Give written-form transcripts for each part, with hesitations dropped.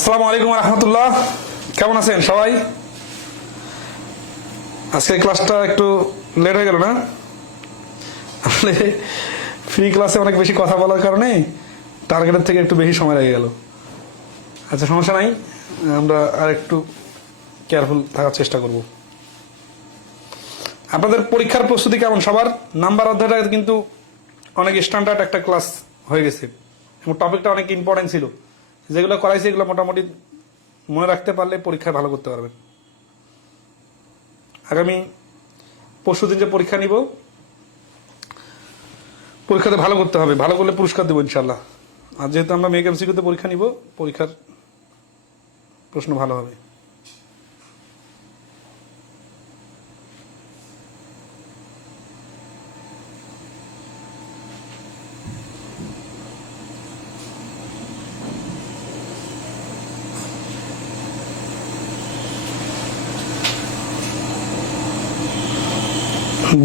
আসসালামু আলাইকুম রহমতুল্লাহ। কেমন আছেন সবাই? আজকে ক্লাসটা একটু লেট হয়ে গেল না? আসলে ফ্রি ক্লাসে অনেক বেশি কথা বলার কারণে টার্গেটের থেকে একটু বেশি সময় লেগে গেল। আচ্ছা, সমস্যা নাই, আমরা আর একটু কেয়ারফুল থাকার চেষ্টা করব। আপনাদের পরীক্ষার প্রস্তুতি কেমন সবার? নাম্বার অধ্যায়টা কিন্তু অনেক স্ট্যান্ডার্ড একটা ক্লাস হয়ে গেছে এবং টপিকটা অনেক ইম্পর্টেন্ট ছিল। যেগুলো করাইছে এগুলো মোটামুটি মনে রাখতে পারলে পরীক্ষায় ভালো করতে পারবেন। আগামী পরশুদিন যে পরীক্ষা নিব, পরীক্ষাতে ভালো করতে হবে, ভালো করলে পুরস্কার দেবো ইনশাল্লাহ। আর যেহেতু আমরা মেক এমসিকিউতে পরীক্ষা নিব, পরীক্ষার প্রশ্ন ভালো হবে।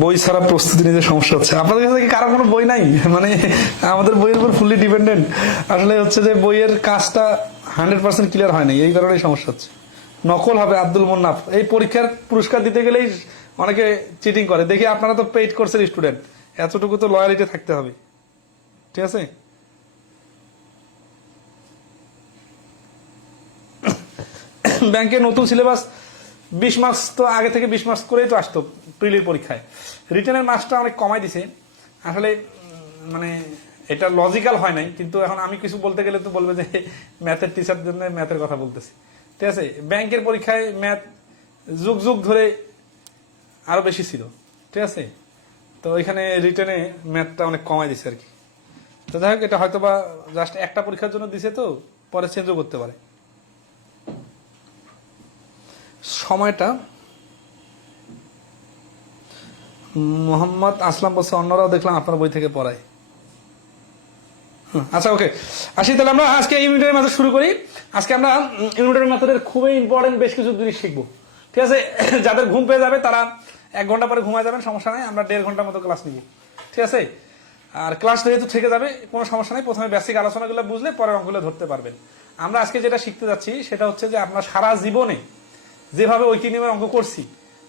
বই ছাড়া প্রস্তুতি নিতে সমস্যা হচ্ছে। আপনাদের কাছে কি কারো কোনো বই নাই? মানে আমাদের বইয়ের উপর ফুললি ডিপেন্ডেন্ট। আসলে হচ্ছে যে বইয়ের কাজটা 100% ক্লিয়ার হয় নাই, এই কারণেই সমস্যা হচ্ছে। নকল হবে আব্দুল মোন্নাফ। এই পরীক্ষার পুরস্কার দিতে গেলেই অনেকে চিটিং করে। দেখি আপনারা তো পেইড কোর্সের স্টুডেন্ট, এতটুকু তো লয়ালিটি থাকতে হবে, ঠিক আছে? ব্যাংকের নতুন সিলেবাস 20 মার্কস তো আগে থেকে 20 মার্কস করেই তো আসতো প্রিলির পরীক্ষায়। রিটেনের মার্কসটা অনেক কমাই দিছে। আসলে মানে এটা লজিক্যাল হয় নাই, কিন্তু এখন আমি কিছু বলতে গেলে তো বলবে যে ম্যাথের টিচার জন্য ম্যাথের কথা বলতেছি, ঠিক আছে? ব্যাংকের পরীক্ষায় ম্যাথ যুগ যুগ ধরে আরো বেশি ছিল, ঠিক আছে? তো এখানে রিটেনে ম্যাথটা অনেক কমাই দিছে আর কি। তো যাই হোক, এটা হয়তো বা জাস্ট একটা পরীক্ষার জন্য দিছে, তো পরে চেঞ্জও করতে পারে সময়টা। মোহাম্মদ আসলাম বলছে অন্যরাও দেখলাম আপনার বই থেকে পড়ায়। আচ্ছা, ওকে, আসি তাহলে আমরা আজকে ইউনিটারি মেথড শুরু করি। আজকে আমরা ইউনিটারি মেথডের খুবই ইম্পর্টেন্ট বেশ কিছু জিনিস শিখবো, ঠিক আছে? যাদের ঘুম পেয়ে যাবে তারা 1 ঘন্টা পরে ঘুমায় যাবেন, সমস্যা নাই। আমরা 1.5 ঘন্টার মতো ক্লাস নিব, ঠিক আছে? আর ক্লাস যেহেতু থেকে যাবে কোনো সমস্যা নেই, প্রথমে বেসিক আলোচনাগুলো বুঝলে পরে অঙ্কগুলো ধরতে পারবেন। আমরা আজকে যেটা শিখতে যাচ্ছি সেটা হচ্ছে যে আমরা সারা জীবনে যেভাবে ঐকিক নিয়মের অঙ্ক করছি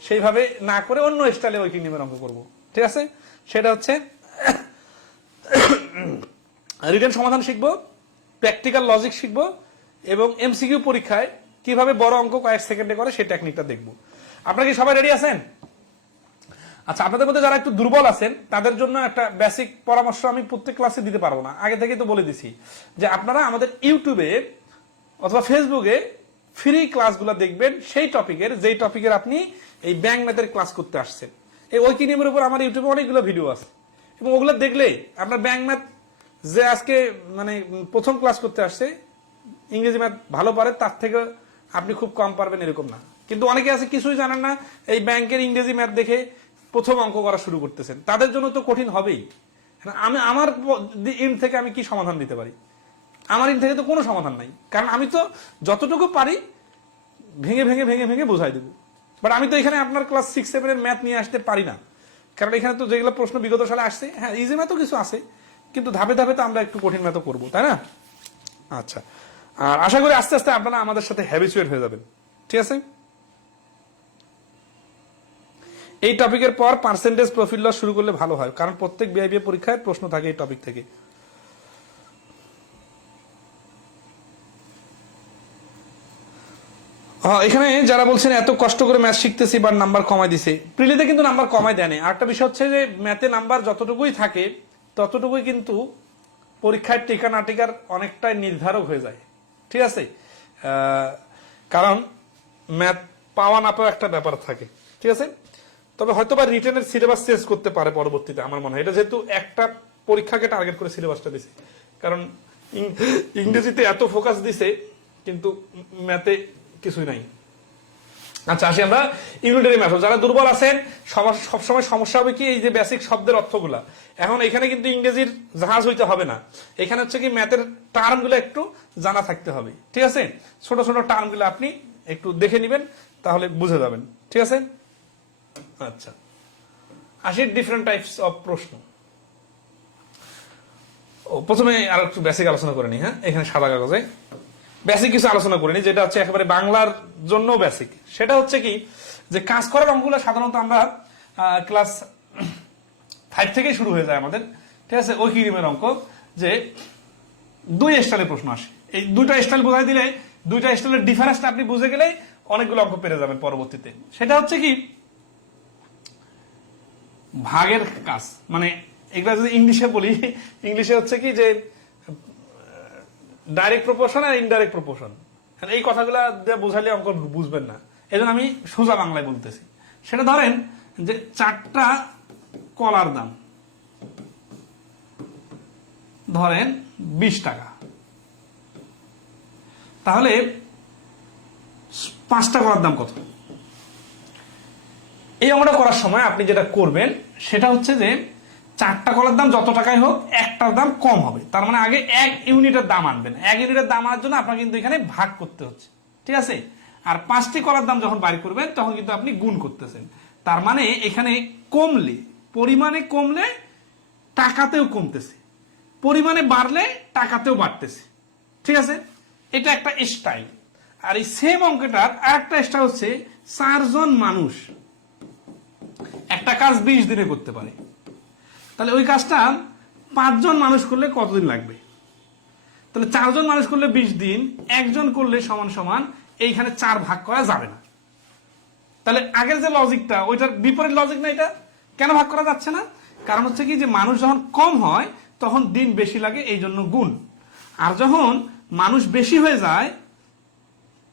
সেইভাবে না করে অন্য স্টাইলে ঐকিক নিয়মের অঙ্ক করব, ঠিক আছে? সেটা হচ্ছে রিটেন সমাধান শিখবো, প্র্যাকটিক্যাল লজিক শিখবো এবং এমসিকিউ পরীক্ষায় কিভাবে বড় অঙ্ক কয়েক সেকেন্ডে করে সেই টেকনিকটা দেখবো। আপনারা কি সবাই রেডি আছেন? আচ্ছা, আপনাদের মধ্যে যারা একটু দুর্বল আছেন তাদের জন্য একটা বেসিক পরামর্শ আমি প্রত্যেক ক্লাসে দিতে পারবো না, আগে থেকেই তো বলে দিছি যে আপনারা আমাদের ইউটিউবে অথবা ফেসবুকে ফ্রি ক্লাসগুলো দেখবেন সেই টপিকের, যেই টপিকের আপনি এই ব্যাংক ম্যাথের ক্লাস করতে আসছেন। এই ঐকিক নিয়মের উপর আমার ইউটিউবে অনেকগুলো ভিডিও আছে এবং ওগুলো দেখলে আপনার ব্যাংক ম্যাথ যে আজকে মানে প্রথম ক্লাস করতে আসছে, ইংরেজি ম্যাথ ভালো পারে, তার থেকে আপনি খুব কম পারবেন এরকম না। কিন্তু অনেকে আছে কিছুই জানেন না, এই ব্যাংকের ইংরেজি ম্যাথ দেখে প্রথম অঙ্ক করা শুরু করতেছেন, তাদের জন্য তো কঠিন হবেই। আমি আমার ইন থেকে আমি কি সমাধান দিতে পারি? আমার ইন থেকে তো কোনো সমাধান নাই, কারণ আমি তো যতটুকু পারি ভেঙে ভেঙে ভেঙে ভেঙে বোঝাই দেবো। বাট আমি তো এখানে আপনার ক্লাস 6-7 এর ম্যাথ নিয়ে আসতে পারি না, কারণ এখানে তো যেগুলো প্রশ্ন বিগত সালে আসছে, হ্যাঁ ইজি ম্যাথও কিছু আছে, কিন্তু ধাপে ধাপে তো আমরা একটু কঠিন ম্যাথও করবো, তাই না? আচ্ছা, আর আশা করি আস্তে আস্তে আপনারা আমাদের সাথে হ্যাবিচুয়েট হয়ে যাবেন, ঠিক আছে? এই টপিকের পর পার্সেন্টেজ প্রফিট লস শুরু করলে ভালো হয়, কারণ প্রত্যেক বিআইবি পরীক্ষায় প্রশ্ন থাকে এই টপিক থেকে। এখানে যারা বলছেন এত কষ্ট করে ম্যাথ শিখতেছি বাট নাম্বার কমাই দিছে, প্রিলিতে কিন্তু নাম্বার কমাই দেয়নি। আর একটা বিষয় হচ্ছে যে ম্যাথে নাম্বার যতটুকুই থাকে ততটুকুই কিন্তু পরীক্ষায় টিকা না টিকার অনেকটাই নির্ধারক হয়ে যায়, ঠিক আছে? কারণ ম্যাথ পাওয়া না পাওয়া একটা ব্যাপার থাকে, ঠিক আছে? তবে হয়তো বা রিটেনের সিলেবাস চেঞ্জ করতে পারে পরবর্তীতে, আমার মনে হয়। এটা যেহেতু একটা পরীক্ষাকে টার্গেট করে সিলেবাসটা দিছে, কারণ ইংরেজিতে এত ফোকাস দিছে কিন্তু ম্যাথে কিছুই নাই। আচ্ছা, আসি আমরা ইউনিটারি মেথড। যারা দুর্বল আছেন সবসময় সমস্যা হবে কি, এই যে বেসিক শব্দের অর্থগুলা, এখন এখানে কিন্তু ইংরেজির জাহাজ হইতে হবে না, এখানে হচ্ছে কি ম্যাথের টার্মগুলো একটু জানা থাকতে হবে, ঠিক আছে? ছোট ছোট টার্মগুলো আপনি একটু দেখে নেবেন, তাহলে বুঝে যাবেন, ঠিক আছে? আচ্ছা, আসি ডিফারেন্ট টাইপস অফ প্রশ্ন। প্রথমে আর একটু বেসিক আলোচনা করে নি। হ্যাঁ, এখানে সাদা কাগজে বেসিক কিছু আলোচনা করিনি, যেটা হচ্ছে একেবারে বাংলার জন্য বেসিক। সেটা হচ্ছে কি, যে কাজ করার অঙ্কগুলো সাধারণত আমরা ক্লাস 5 থেকেই শুরু হয়ে যায় আমাদের, ঠিক আছে। ওই কিরিমের অঙ্ক, যে 2 স্টাইলের প্রশ্ন আসে, এই 2টা স্টাইল বোঝাই দিলে, 2টা স্টাইলের ডিফারেন্সটা আপনি বুঝে গেলেই অনেকগুলো অঙ্ক পেরে যাবেন পরবর্তীতে। সেটা হচ্ছে কি, ভাগের কাজ, মানে এগুলা যদি ইংলিশে বলি, ইংলিশে হচ্ছে কি যে ডাইরেক্ট প্রপোর্শন আর ইনডাইরেক্ট প্রপোর্শন, এই কথাগুলো দিয়ে বোঝালে অঙ্ক বুঝবেন না, এই জন্য আমি সোজা বাংলায় বলতেছি। সেটা ধরেন যে 4টা কলার দাম ধরেন 20 টাকা, তাহলে 5টা কলার দাম কত? এই অঙ্কটা করার সময় আপনি যেটা করবেন সেটা হচ্ছে যে 4টা কলার দাম যত টাকাই হোক, একটার দাম কম হবে, তার মানে আগে 1 ইউনিটের দাম আনবেন। 1 ইউনিটের দাম আনার জন্য আপনার কিন্তু এখানে ভাগ করতে হচ্ছে, ঠিক আছে। আর 5টি কলার দাম যখন বাড়ি করবেন তখন কিন্তু আপনি গুণ করতেছেন, তার মানে এখানে কমলে, পরিমাণে কমলে টাকাতেও কমতেছে, পরিমাণে বাড়লে টাকাতেও বাড়তেছে, ঠিক আছে। এটা একটা স্টাইল। আর এই সেম অঙ্কটার আরেকটা স্টাইল হচ্ছে 4 জন মানুষ একটা কাজ 20 দিনে করতে পারে, তাহলে ওই কাজটা 5 জন মানুষ করলে কতদিন লাগবে? তাহলে 4 জন মানুষ করলে 20 দিন, 1 জন করলে সমান সমান, এইখানে 4 ভাগ করা যাবে না। তাহলে আগের যে লজিকটা, ওইটার বিপরীত লজিক না এটা। কেন ভাগ করা যাচ্ছে না? কারণ হচ্ছে কি, যে মানুষ যখন কম হয় তখন দিন বেশি লাগে, এই জন্য গুণ। আর যখন মানুষ বেশি হয়ে যায়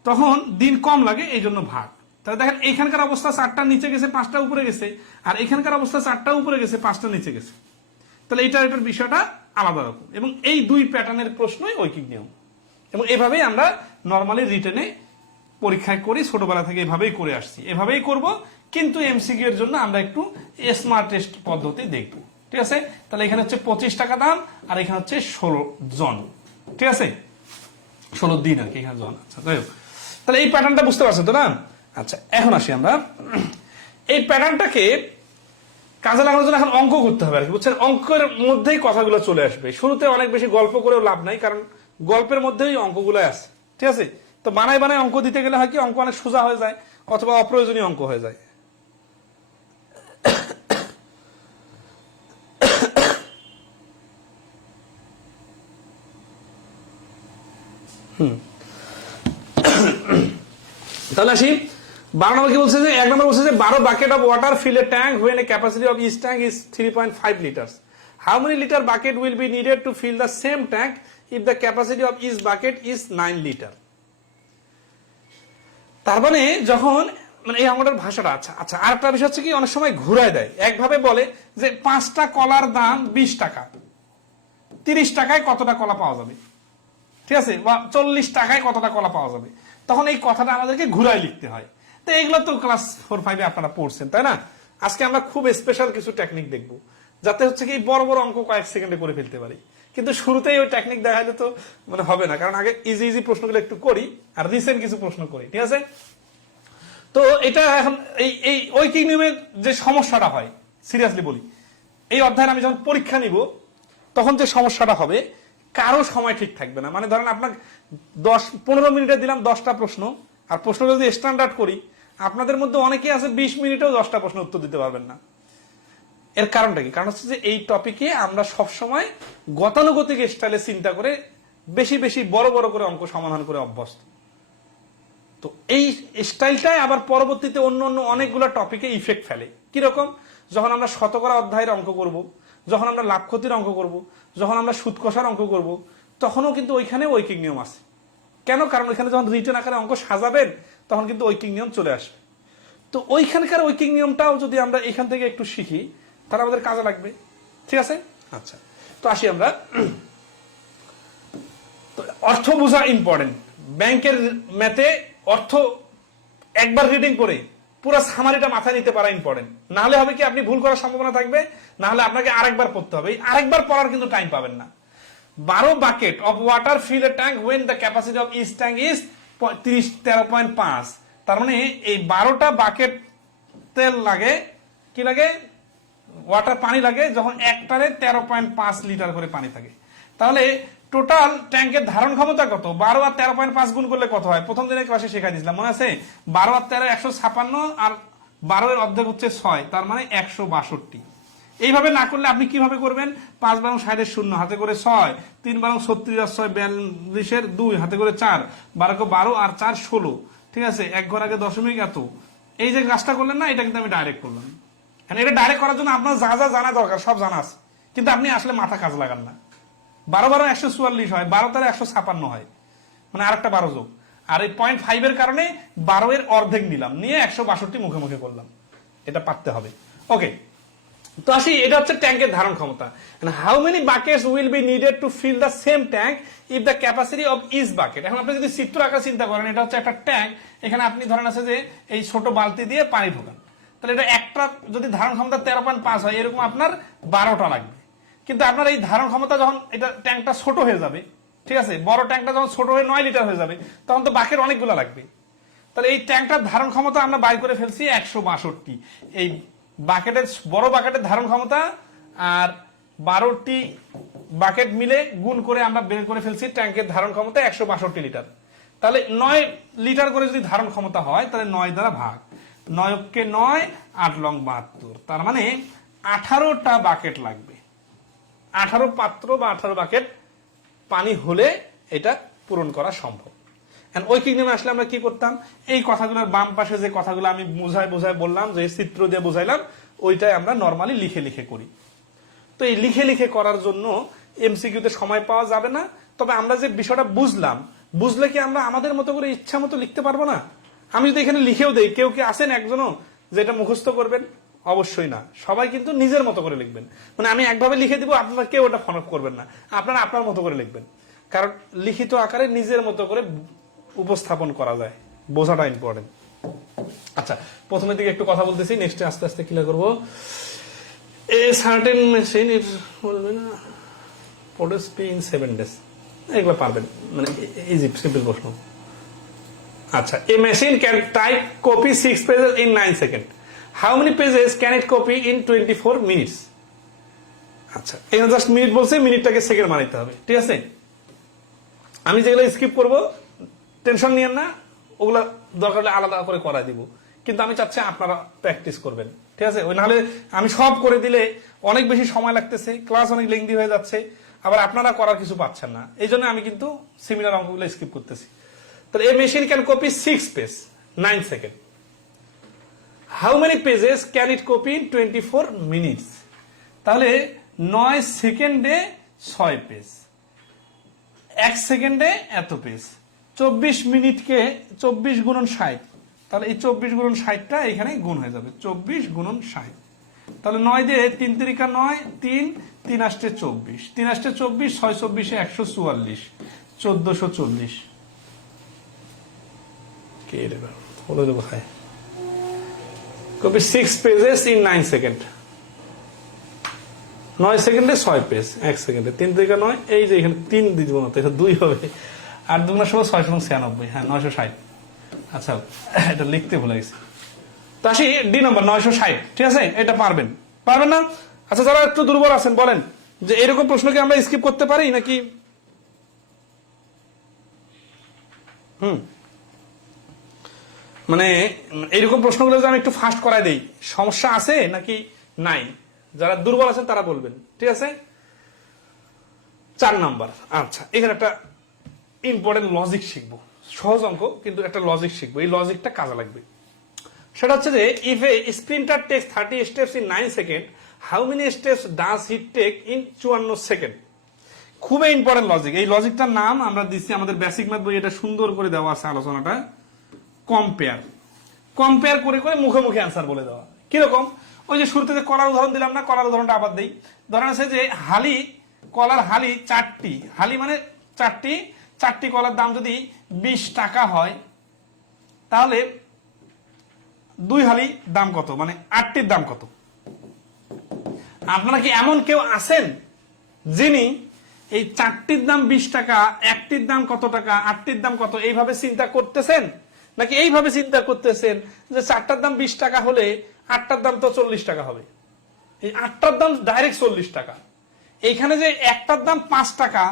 তখন দিন কম লাগে, এই জন্য ভাগ। তাহলে দেখেন এখানকার অবস্থা 4টা নিচে গেছে, 5টা উপরে গেছে, আর এখানকার অবস্থা 4টা উপরে গেছে, 5টা নিচে গেছে। তাহলে এটার বিষয়টা আলাদা রকম। এবং এই 2 প্যাটার্নের প্রশ্নই ঐকিক নিয়ম, এবং এভাবেই আমরা নর্মালি রিটেনে পরীক্ষায় করি, ছোটবেলা থেকে এভাবেই করে আসছি, এভাবেই করব। কিন্তু এমসিকিউ এর জন্য আমরা একটু স্মার্ট টেস্ট পদ্ধতি দেখব, ঠিক আছে। তাহলে এখানে হচ্ছে 25 টাকা দাম, আর এখানে হচ্ছে 16 জন, ঠিক আছে, 16 দিন আর কি, এখানে জন। আচ্ছা, যাই হোক, তাহলে এই প্যাটার্নটা বুঝতে পারছেন তো না? আচ্ছা, এখন আসি আমরা এই প্যাটার্নটাকে কাজে লাগানোর জন্য এখন অঙ্ক করতে হবে আর কি, বুঝছেন। অঙ্কের মধ্যেই কথাগুলো চলে আসবে। শুরুতে অনেক বেশি গল্প করেও লাভ নাই, কারণ গল্পের মধ্যেই অঙ্কগুলো আছে, ঠিক আছে। তো বানায় বানায় অঙ্ক দিতে গেলে হয় কি, অঙ্ক অনেক সোজা হয়ে যায় অথবা অপ্রয়োজনীয় অঙ্ক হয়ে যায়। তাহলে আসি 12 নম্বর কি বলছে, যে 1 নম্বর বলছে যে 12 bucket of water fill A tank when a capacity of each tank is 3.5 liters. How many liter bucket will be needed to fill the same tank if the capacity of each bucket is 9 liter? তার মানে যখন, মানে এই অঙ্কটার ভাষাটা, আচ্ছা আরেকটা বিষয় হচ্ছে কি, অনেক সময় ঘুরায় দেয়। একভাবে বলে যে 5টা কলার দাম 20 টাকা, 30 টাকায় কতটা কলা পাওয়া যাবে, ঠিক আছে, বা 40 টাকায় কতটা কলা পাওয়া যাবে, তখন এই কথাটা আমাদেরকে ঘুরায় লিখতে হয়। তো এগুলো তো ক্লাস 4-5 আপনারা পড়ছেন, তাই না? আজকে আমরা খুব স্পেশাল কিছু টেকনিক দেখব, যাতে হচ্ছে কি বড় বড় অঙ্ক কয়েক সেকেন্ডে করে ফেলতে পারি। কিন্তু শুরুতেই ওই টেকনিক দেখাইলে তো মানে হবে না, কারণ আগে ইজি ইজি প্রশ্নগুলো একটু করি আর রিসেন্ট কিছু প্রশ্ন করি, ঠিক আছে। তো এটা এখন এই ঐকিক নিয়মের যে সমস্যাটা হয়, সিরিয়াসলি বলি, এই অধ্যায়ে আমি যখন পরীক্ষা নিব তখন যে সমস্যাটা হবে, কারো সময় ঠিক থাকবে না। মানে ধরেন আপনার 10-15 মিনিটে দিলাম 10টা প্রশ্ন, আর প্রশ্ন যদি স্ট্যান্ডার্ড করি, আপনাদের মধ্যে অনেকেই আছে 20 মিনিটেও 10টা প্রশ্ন উত্তর দিতে পারবেন না। এর কারণটা কি? কারণ হচ্ছে যে এই টপিকে আমরা সবসময় গতানুগতিক স্টাইলে চিন্তা করে বেশি বেশি বড় বড় করে অঙ্ক সমাধান করে অভ্যস্ত। তো এই স্টাইলটাই আবার পরবর্তীতে অন্য অন্য অনেকগুলো টপিকে ইফেক্ট ফেলে। কিরকম? যখন আমরা শতকরা অধ্যায়ের অঙ্ক করব, যখন আমরা লাভ ক্ষতির অঙ্ক করব, যখন আমরা সুদ কষার অঙ্ক করব, তখনও কিন্তু ওইখানে ঐকিক নিয়ম আছে। কেন? কারণ ওইখানে যখন রিটেন আকারে অঙ্ক সাজাবেন তখন কিন্তু ঐকিক নিয়ম চলে আসবে। তো ওইখানকার ঐকিক নিয়মটাও যদি আমরা এখান থেকে একটু শিখি তাহলে আমাদের কাজে লাগবে, ঠিক আছে। আচ্ছা, তো আসি আমরা, অর্থ বোঝা ইম্পর্টেন্ট। ব্যাংকের ম্যাথে অর্থ একবার রিডিং করে পুরো সামারিটা মাথায় নিতে পারা ইম্পর্টেন্ট। না হলে হবে কি, আপনি ভুল করার সম্ভাবনা থাকবে, না হলে আপনাকে আরেকবার পড়তে হবে। আরেকবার পড়ার কিন্তু টাইম পাবেন না। 12 bucket of water fill A tank when the capacity of each tank is 13.5। তার মানে এই 12টা বাকেট তেল লাগে, কি লাগে, ওয়াটার পানি লাগে, যখন একটারে 13.5 লিটার করে পানি থাকে। তাহলে টোটাল ট্যাঙ্কের ধারণ ক্ষমতা কত? 12 আর 13.5 গুণ করলে কত হয়? প্রথম দিনের ক্লাসে শেখাই দিয়েছিলাম, মনে আছে? 12 আর 13 156 আর 12 এর অর্ধেক হচ্ছে 6, তার মানে 162। এইভাবে না করলে আপনি কিভাবে করবেন? 5 বারং 60 0 হাতে করে 6, 3 বারং 36 আর 6 42 2 হাতে করে 4, 12 আর 4 16, ঠিক আছে? এক ঘর আগে দশমিক এত। এই যে কাজটা করলেন না, এটা কিন্তু আমি ডাইরেক্ট করলাম। এটা ডাইরেক্ট করার জন্য আপনার যা যা জানা দরকার সব জানা আছে, কিন্তু আপনি আসলে মাথা কাজ লাগান না। 12 12 144 হয়, 12 13 156 হয়, মানে আরেকটা 12 যোগ। আর এই 0.5 এর কারণে 12 এর অর্ধেক নিলাম, নিয়ে 162 মুখে মুখে করলাম। এটা পারতে হবে। ওকে, তো আসি, এটা হচ্ছে ট্যাঙ্কের ধারণ ক্ষমতা। How many buckets will be needed to fill the same tank if the capacity of each bucket. এখন আপনি যদি চিত্র আকার চিন্তা করেন, এটা হচ্ছে একটা ট্যাঙ্ক, এখানে আপনি ধরেন আছে যে এই ছোট বালতি দিয়ে পানি ঢোকান, তাহলে এটা একটা যদি ধারণ ক্ষমতা 13.5 হয়, এরকম আপনার 12টা লাগবে। কিন্তু আপনার এই ধারণ ক্ষমতা যখন এটা ট্যাঙ্কটা ছোট হয়ে যাবে, ঠিক আছে, বড় ট্যাঙ্কটা যখন ছোট হয়ে 9 লিটার হয়ে যাবে, তখন তো বাকেট অনেকগুলো লাগবে। তাহলে এই ট্যাঙ্কটার ধারণ ক্ষমতা আমরা বাইর করে ফেলছি 162। এই বাকেটের বড় বাকেটের ধারণ ক্ষমতা আর 12টি বাকেট মিলে গুণ করে আমরা বের করে ফেলছি ট্যাঙ্কের ধারণ ক্ষমতা 162 লিটার। তাহলে 9 লিটার করে যদি ধারণ ক্ষমতা হয়, তাহলে 9 দ্বারা ভাগ, 9 কে 9, 8 লং 72, তার মানে 18টা বাকেট লাগবে। 18 পাত্র বা 18 বাকেট পানি হলে এটা পূরণ করা সম্ভব। ঐকিক নিয়মে আসলে আমরা কি করতাম? এই কথাগুলোর বাম পাশে যে কথাগুলো আমি বোঝায় বললাম, যে চিত্র দিয়ে বোঝাইলাম, ওইটাই আমরা নর্মালি লিখে লিখে করি। তো এই লিখে লিখে করার জন্য এমসিকিউতে সময় পাওয়া যাবে না। তবে আমরা যে বিষয়টা বুঝলে কি আমরা আমাদের মতো করে ইচ্ছা মতো লিখতে পারবো না? আমি যদি এখানে লিখেও দেই, কেউ কি আছেন একজনও যে এটা মুখস্থ করবেন? অবশ্যই না, সবাই কিন্তু নিজের মতো করে লিখবেন। মানে আমি একভাবে লিখে দিব, আপনারা কেউ ওটা ফলো করবেন না, আপনারা আপনার মতো করে লিখবেন। কারণ লিখিত আকারে নিজের মতো করে উপস্থাপন করা যায়, বোঝাটা ইম্পর্টেন্ট। আচ্ছা, প্রথমের দিকে একটু কথা বলতেছি, নেক্সটে আস্তে আস্তে ক্লিয়ার করবো। A certain machine it produce P in 7 days, এগুলো পারবেন, মানে ইজি সিম্পল প্রশ্ন। আচ্ছা, a machine can type copy 6 pages in 9 seconds. How many pages can it copy in 24 minutes? আচ্ছা, এখানে জাস্ট মিনিট বলছে, মিনিটটাকে সেকেন্ড বানাইতে হবে, ঠিক আছে? আমি যেগুলো স্কিপ করবো টেনশন নিয়েন না, ওগুলা দরকার হলে আলাদা করে করা দিব, কিন্তু আমি চাচ্ছি আপনারা প্র্যাকটিস করবেন, ঠিক আছে? ওই নাহলে আমি সব করে দিলে অনেক বেশি সময় লাগতেছে, ক্লাস অনেক লেংদি হয়ে যাচ্ছে, আবার আপনারা করার কিছু পাচ্ছেন না। এই জন্য আমি কিন্তু সিমিলার অঙ্কগুলো স্কিপ করতেছি। তাহলে এই machine can copy 6 pages 9 seconds. How many pages can it copy in 24 minutes? তাহলে 9 সেকেন্ডে 6 পেজ, 1 সেকেন্ডে এত পেজ, 24 মিনিটকে 24 গুণন 60, তাহলে এই 24 গুণন 60টা এখানে গুণ হয়ে যাবে, 24 গুণন 60। তাহলে 9 দিয়ে 3 তিরিকা 9, 3 আসছে 24, 3 আসছে 24, 6 24 144, 1440। কে রে বাবা, হলো দেবো কোথায়? Copy 6 pages in 9 seconds. 9 সেকেন্ডে 6 পেজ, 1 সেকেন্ডে 3 থেকে 9, এই যে এখানে 3 দিব না, তো এটা 2 হবে, আর 2 গুণ 6 6 96, হ্যাঁ 960। আচ্ছা, এটা লিখতে ভুলে গেছি। তো আসি ডি নাম্বার 960, ঠিক আছে? এটা পারবেন না? আচ্ছা, যারা একটু দুর্বল আছেন বলেন যে এরকম প্রশ্ন কি আমরা স্কিপ করতে পারি নাকি? মানে এইরকম প্রশ্নগুলো যদি আমি একটু ফাস্ট করাই দেই, সমস্যা আছে নাকি নাই? যারা দুর্বল আছেন তারা বলবেন, ঠিক আছে? 4 নাম্বার। আচ্ছা, এখানে একটা ইম্পর্টেন্ট লজিক শিখবো, সহজ অঙ্ক কিন্তু একটা লজিক শিখবো, এই লজিকটা কাজে লাগবে। সেটা হচ্ছে যে if a sprinter takes 30 steps in 9 seconds, how many steps does he take in 54 second? খুবই ইম্পর্টেন্ট লজিক। এই লজিকটার নাম আমরা দিচ্ছি, আমাদের বেসিক ম্যাথ বই এটা সুন্দর করে দেওয়া আছে আলোচনাটা, কম্পেয়ার করে করে মুখে মুখে অ্যান্সার বলে দেওয়া। কিরকম? ওই যে শুরুতে যে কলার উদাহরণ দিলাম না, কলার উদাহরণটা আবার দেই। ধরেন আছে যে কলার হালি 4টি, হালি মানে 4টি কলার দাম যদি 20 টাকা হয়, তাহলে 2 হালি দাম কত, মানে 8টির দাম কত? আপনারা কি এমন কেউ আছেন যিনি এই 4টির দাম 20 টাকা, 1টির দাম কত টাকা, 8টির দাম কত, এইভাবে চিন্তা করতেছেন? নাকি এইভাবে চিন্তা করতেছেন যে 4টার দাম 20 টাকা হলে 8টার দাম তো 40 টাকা হবে, এই 8টার দাম ডাইরেক্ট 40 টাকা। এইখানে যে একটার দাম 5 টাকা,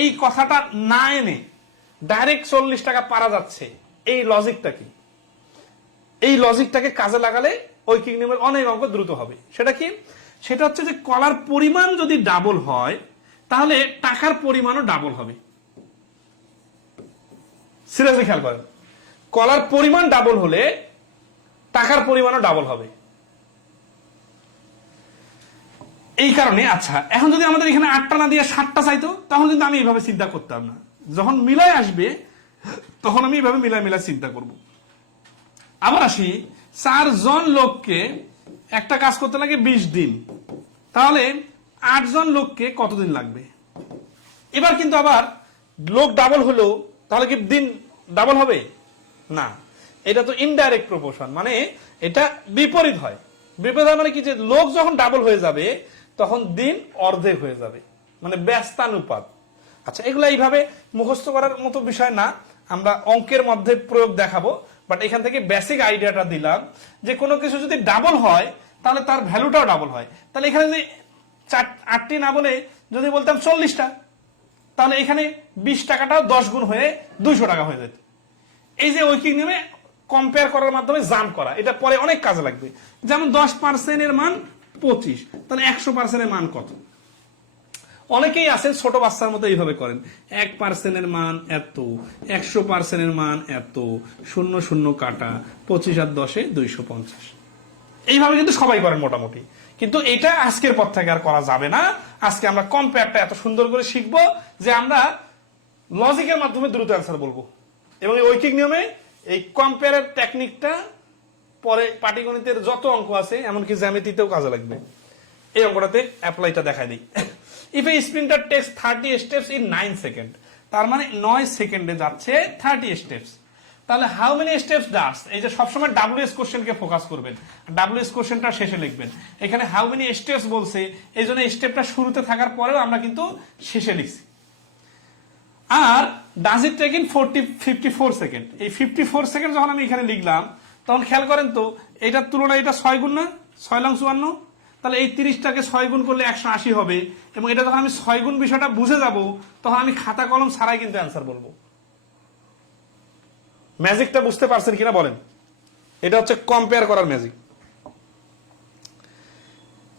এই কথাটা না এনে ডাইরেক্ট 40 টাকা পারা যাচ্ছে, এই লজিকটা কি? এই লজিকটাকে কাজে লাগালে ঐকিক নিয়মের অনেক অঙ্ক দ্রুত হবে। সেটা কি? সেটা হচ্ছে যে কলার পরিমাণ যদি ডাবল হয় তাহলে টাকার পরিমাণও ডাবল হবে। সিরিয়াসলি খেয়াল করেন, কলার পরিমাণ ডাবল হলে টাকার পরিমাণও ডাবল হবে। এই কারণে আচ্ছা, এখন যদি আমাদের এখানে 8টা না দিয়ে 7টা চাইতো তখন কিন্তু আমি এইভাবে চিন্তা করতাম না। যখন মিলাই আসবে তখন আমি এইভাবে মিলাই চিন্তা করব। আবার আসি, 4 জন লোককে একটা কাজ করতে লাগে 20 দিন, তাহলে 8 জন লোককে কতদিন লাগবে? এবার কিন্তু আবার লোক ডাবল হলো, তাহলে কি দিন ডাবল হবে না? এটা তো ইনডাইরেক্ট প্রপোর্শন, মানে এটা বিপরীত হয়। বিপরীত হয় মানে কি, যে লোক যখন ডাবল হয়ে যাবে তখন দিন অর্ধেক হয়ে যাবে, মানে ব্যস্তানুপাত। আচ্ছা, এগুলো এইভাবে মুখস্থ করার মতো বিষয় না, আমরা অঙ্কের মধ্যে প্রয়োগ দেখাবো। বাট এখান থেকে বেসিক আইডিয়াটা দিলাম যে কোনো কিছু যদি ডাবল হয় তাহলে তার ভ্যালুটাও ডাবল হয়। তাহলে এখানে যদি 8টি না বলে যদি বলতাম 40টা, তাহলে এখানে 20 টাকাটাও 10 গুণ হয়ে 200 টাকা হয়ে যেত। এই যে ঐকিক নিয়মে কম্পেয়ার করার মাধ্যমে জাম্প করা, এটা পরে অনেক কাজে লাগবে। যেমন 10% মান 25, তাহলে 100% মান কত? অনেকেই আছেন ছোট বাচ্চার মতো এইভাবে করেন, 1% মান এত, 100% মান এত, 0 কাটা, 25 আর 10 250। এইভাবে কিন্তু সবাই করেন মোটামুটি, কিন্তু এটা আজকের পর থেকে আর করা যাবে না। আজকে আমরা কম্পেয়ারটা এত সুন্দর করে শিখবো যে আমরা লজিকের মাধ্যমে দ্রুত অ্যান্সার বলবো। এবং এই ঐকিক নিয়মে এই কম্পেয়ারের টেকনিকটা পরে পাটিগণিতের যত অঙ্ক আছে, এমনকি জ্যামিতিতেও কাজে লাগবে। এই অঙ্কটাতে অ্যাপ্লাইটা দেখাই দিই। If a sprinter takes 30 steps in 9 second, তার মানে 9 সেকেন্ডে যাচ্ছে 30 স্টেপস, তাহলে হাউ মেনি স্টেপস ডাস, এই যে সবসময় ডাব্লিউএস কোশ্চেনকে ফোকাস করবেন, ডাব্লিউএস কোশ্চেনটা শেষে লিখবেন। এখানে হাউ মেনি স্টেপস বলছে, এই জন্য স্টেপটা শুরুতে থাকার পরেও আমরা কিন্তু শেষে লিখছি। আর does it take in 54 seconds, এই 54 সেকেন্ড যখন আমি এখানে লিখলাম তখন খেয়াল করেন তো এটার তুলনায় এটা 6 গুণ না, 6 লং 54, তাহলে এই 30টাকে 6 গুণ করলে 180 হবে। এবং এটা যখন আমি 6 গুণ বিষয়টা বুঝে যাব তখন আমি খাতা কলম ছাড়াই কিন্তু অ্যান্সার বলবো। ম্যাজিকটা বুঝতে পারছেন কিনা বলেন? এটা হচ্ছে কম্পেয়ার করার ম্যাজিক।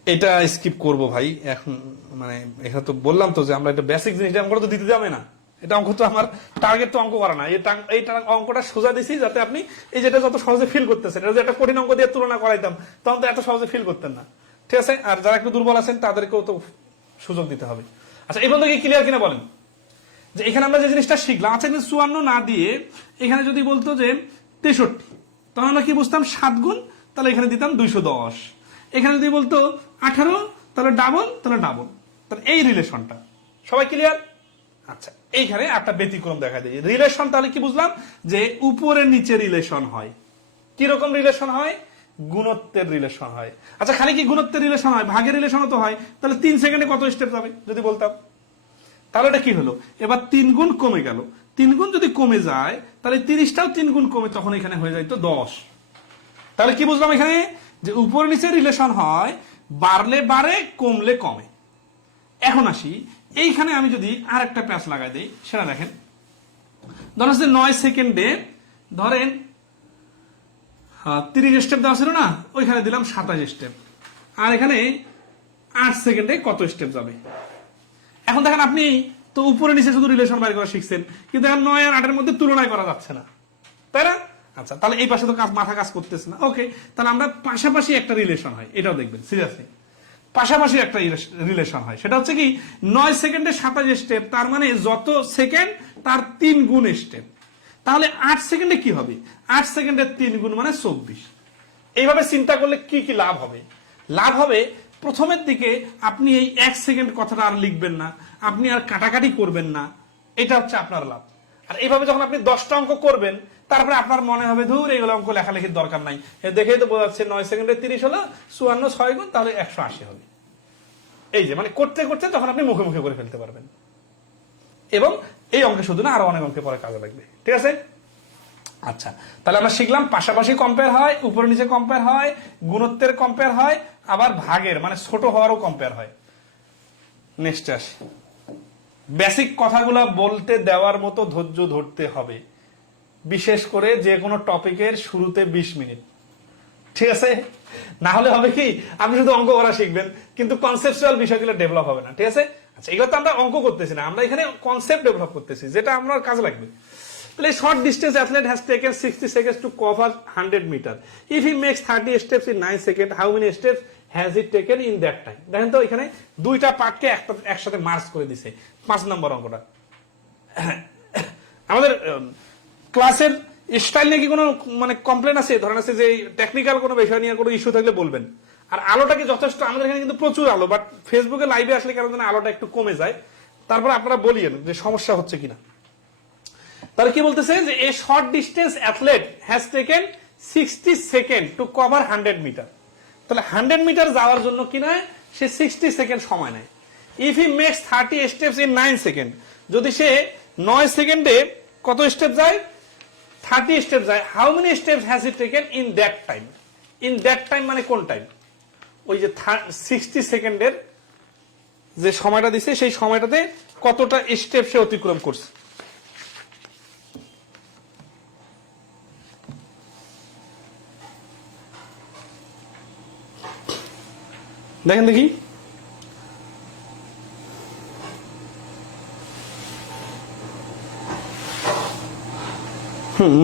এটা স্কিপ করব ভাই এখন, মানে এখানে তো বললাম তো যে আমরা এটা বেসিক জিনিসটা অঙ্ক তো দিতে যাবে না, এটা অঙ্ক তো আমার টার্গেট তো অঙ্ক করা না, এই অঙ্কটা সোজা দিছি যাতে আপনি এই যেটা যত সহজে ফিল করতেছেন, এটা যে একটা কঠিন অঙ্ক দিয়ে তুলনা করাইতাম তখন তো এত সহজে ফিল করতেন না। ঠিক আছে, আর যারা একটু দুর্বল আছেন তাদেরকেও তো সুযোগ দিতে হবে। আচ্ছা, এই বন্ধু কি ক্লিয়ার কিনা বলেন? যে এখানে আমরা যে জিনিসটা শিখলাম, আচ্ছা 54 না দিয়ে এখানে যদি বলতো যে 63, তখন আমরা কি বুঝতাম 7 গুণ, তাহলে এখানে দিতাম 210। এখানে যদি বলতো 18, তাহলে ডাবল, তাহলে এই রিলেশনটা সবাই ক্লিয়ার? আচ্ছা, এইখানে একটা ব্যতিক্রম দেখা যায় রিলেশন, তাহলে কি বুঝলাম যে উপরে নিচে রিলেশন হয়। কিরকম রিলেশন হয়? গুণত্বের রিলেশন হয়। আচ্ছা, খালি কি গুণত্বের রিলেশন হয়, ভাগের রিলেশনও তো হয়। তাহলে 3 সেকেন্ডে কত স্টেপ যাবে যদি বলতাম, তাহলে এটা কি হলো? এবার 3 গুণ কমে গেল, 3 গুণ যদি কমে যায় তাহলে 30টাও 3 গুণ কমে তখন এখানে হয়ে যায় তো 10। তাহলে কি বুঝলাম এখানে? যে উপর নিচে রিলেশন হয়, বাড়লে বাড়ে, কমলে কমে। এখন আসি, এইখানে আমি যদি আর একটা প্যাচ লাগাই দিই, সেটা দেখেন। ধরেন 9 সেকেন্ডে ধরেন 30 স্টেপ দেওয়া ছিল না, ওইখানে দিলাম 27 স্টেপ, আর এখানে 8 সেকেন্ডে কত স্টেপ যাবে? এখন দেখেন, আপনি তো উপরে নিচে শুধু রিলেশন বাইর করা শিখছেন, কিন্তু এখন 9 আর 8 এর মধ্যে তুলনায় করা যাচ্ছে না, তাই না? আচ্ছা, তাহলে এই পাশে তো মাথা কাজ করতেছে না। ওকে, তাহলে আমরা পাশাপাশি একটা রিলেশন হয়, এটাও দেখবেন সিরিয়াসলি। পাশাপাশি একটা রিলেশন হয়, সেটা হচ্ছে কি 9 সেকেন্ডে 27 স্টেপ, তার মানে যত সেকেন্ড তার 3 গুণ স্টেপ। তাহলে 8 সেকেন্ডে কি হবে? 8 সেকেন্ডের 3 গুণ মানে 24। এইভাবে চিন্তা করলে কি কি লাভ হবে? লাভ হবে, প্রথমের দিকে আপনি এই 1 সেকেন্ড কথাটা আর লিখবেন না, আপনি আর কাটাকাটি করবেন না, এটা হচ্ছে আপনার লাভ। আর এইভাবে যখন আপনি 10টা অঙ্ক করবেন, তারপরে আপনার মনে হবে ধুর এইগুলো অঙ্ক লেখালেখির দরকার নাই, দেখেই তো বোঝা যাচ্ছে 9 সেকেন্ডে 30 হলো, 54 6 গুণ, তাহলে 180 হবে। এই যে মানে করতে করতে তখন আপনি মুখে মুখে করে ফেলতে পারবেন। এবং এই অঙ্কে শুধু না, আরো অনেক অঙ্কে পরে কাজে লাগবে। ঠিক আছে? আচ্ছা, তাহলে আমরা শিখলাম পাশাপাশি কম্পেয়ার হয়, উপরে নিচে কম্পেয়ার হয়, গুণত্বের কম্পেয়ার হয়, আবার ভাগের মানে ছোট হওয়ারও কম্পেয়ার হয়। নেক্সট আসি, বেসিক কথাগুলো বলতে দেওয়ার মতো ধৈর্য ধরতে হবে, বিশেষ করে যে কোনো টপিকের শুরুতে 20 মিনিট, ঠিক আছে? না হলে হবে কি, আপনি শুধু অঙ্ক করা শিখবেন কিন্তু কনসেপচুয়াল বিষয়গুলো ডেভেলপ হবে না, ঠিক আছে? আচ্ছা, এগুলো তো আমরা অঙ্ক করতেছি না, আমরা এখানে কনসেপ্ট ডেভেলপ করতেছি, যেটা আমার কাজে লাগবে। তাহলে short distance athlete has taken 60 seconds to cover 100 meter. If he makes 30 steps in 9 seconds, how many steps has he taken in that time? দেখেন তো এখানে দুইটা পার্টকে একসাথে মার্চ করে দিছে, 5 নম্বর অঙ্কটা। আমাদের ক্লাসের স্টাইল নিয়ে কি কোনো মানে কমপ্লেন আছে? ধরেন আছে যে টেকনিক্যাল কোনো বিষয় নিয়ে কোনো ইস্যু থাকলে বলবেন। আর আলোটা কি যথেষ্ট? আমাদের এখানে কিন্তু প্রচুর আলো, বাট ফেসবুকে লাইভে আসলে কেন যেন আলোটা একটু কমে যায়, তারপরে আপনারা বলিয়েন যে সমস্যা হচ্ছে কিনা। তাহলে কি বলতেছে যে a short distance athlete has taken 60 second to cover 100 metre. তাহলে 100 মিটার যাওয়ার জন্য কি নয়, সে 60 সেকেন্ড সময় নেয়। If he makes 30 steps in 9 second, যদি সে 9 সেকেন্ডে কত স্টেপ যায়? 30 স্টেপ যায়। How many steps has he taken in that time? In that time মানে কোন টাইম? ওই যে 60 সেকেন্ডের যে সময়টা দিছে সেই সময়টাতে কতটা স্টেপ সে অতিক্রম করছে। দেখেন দেখি,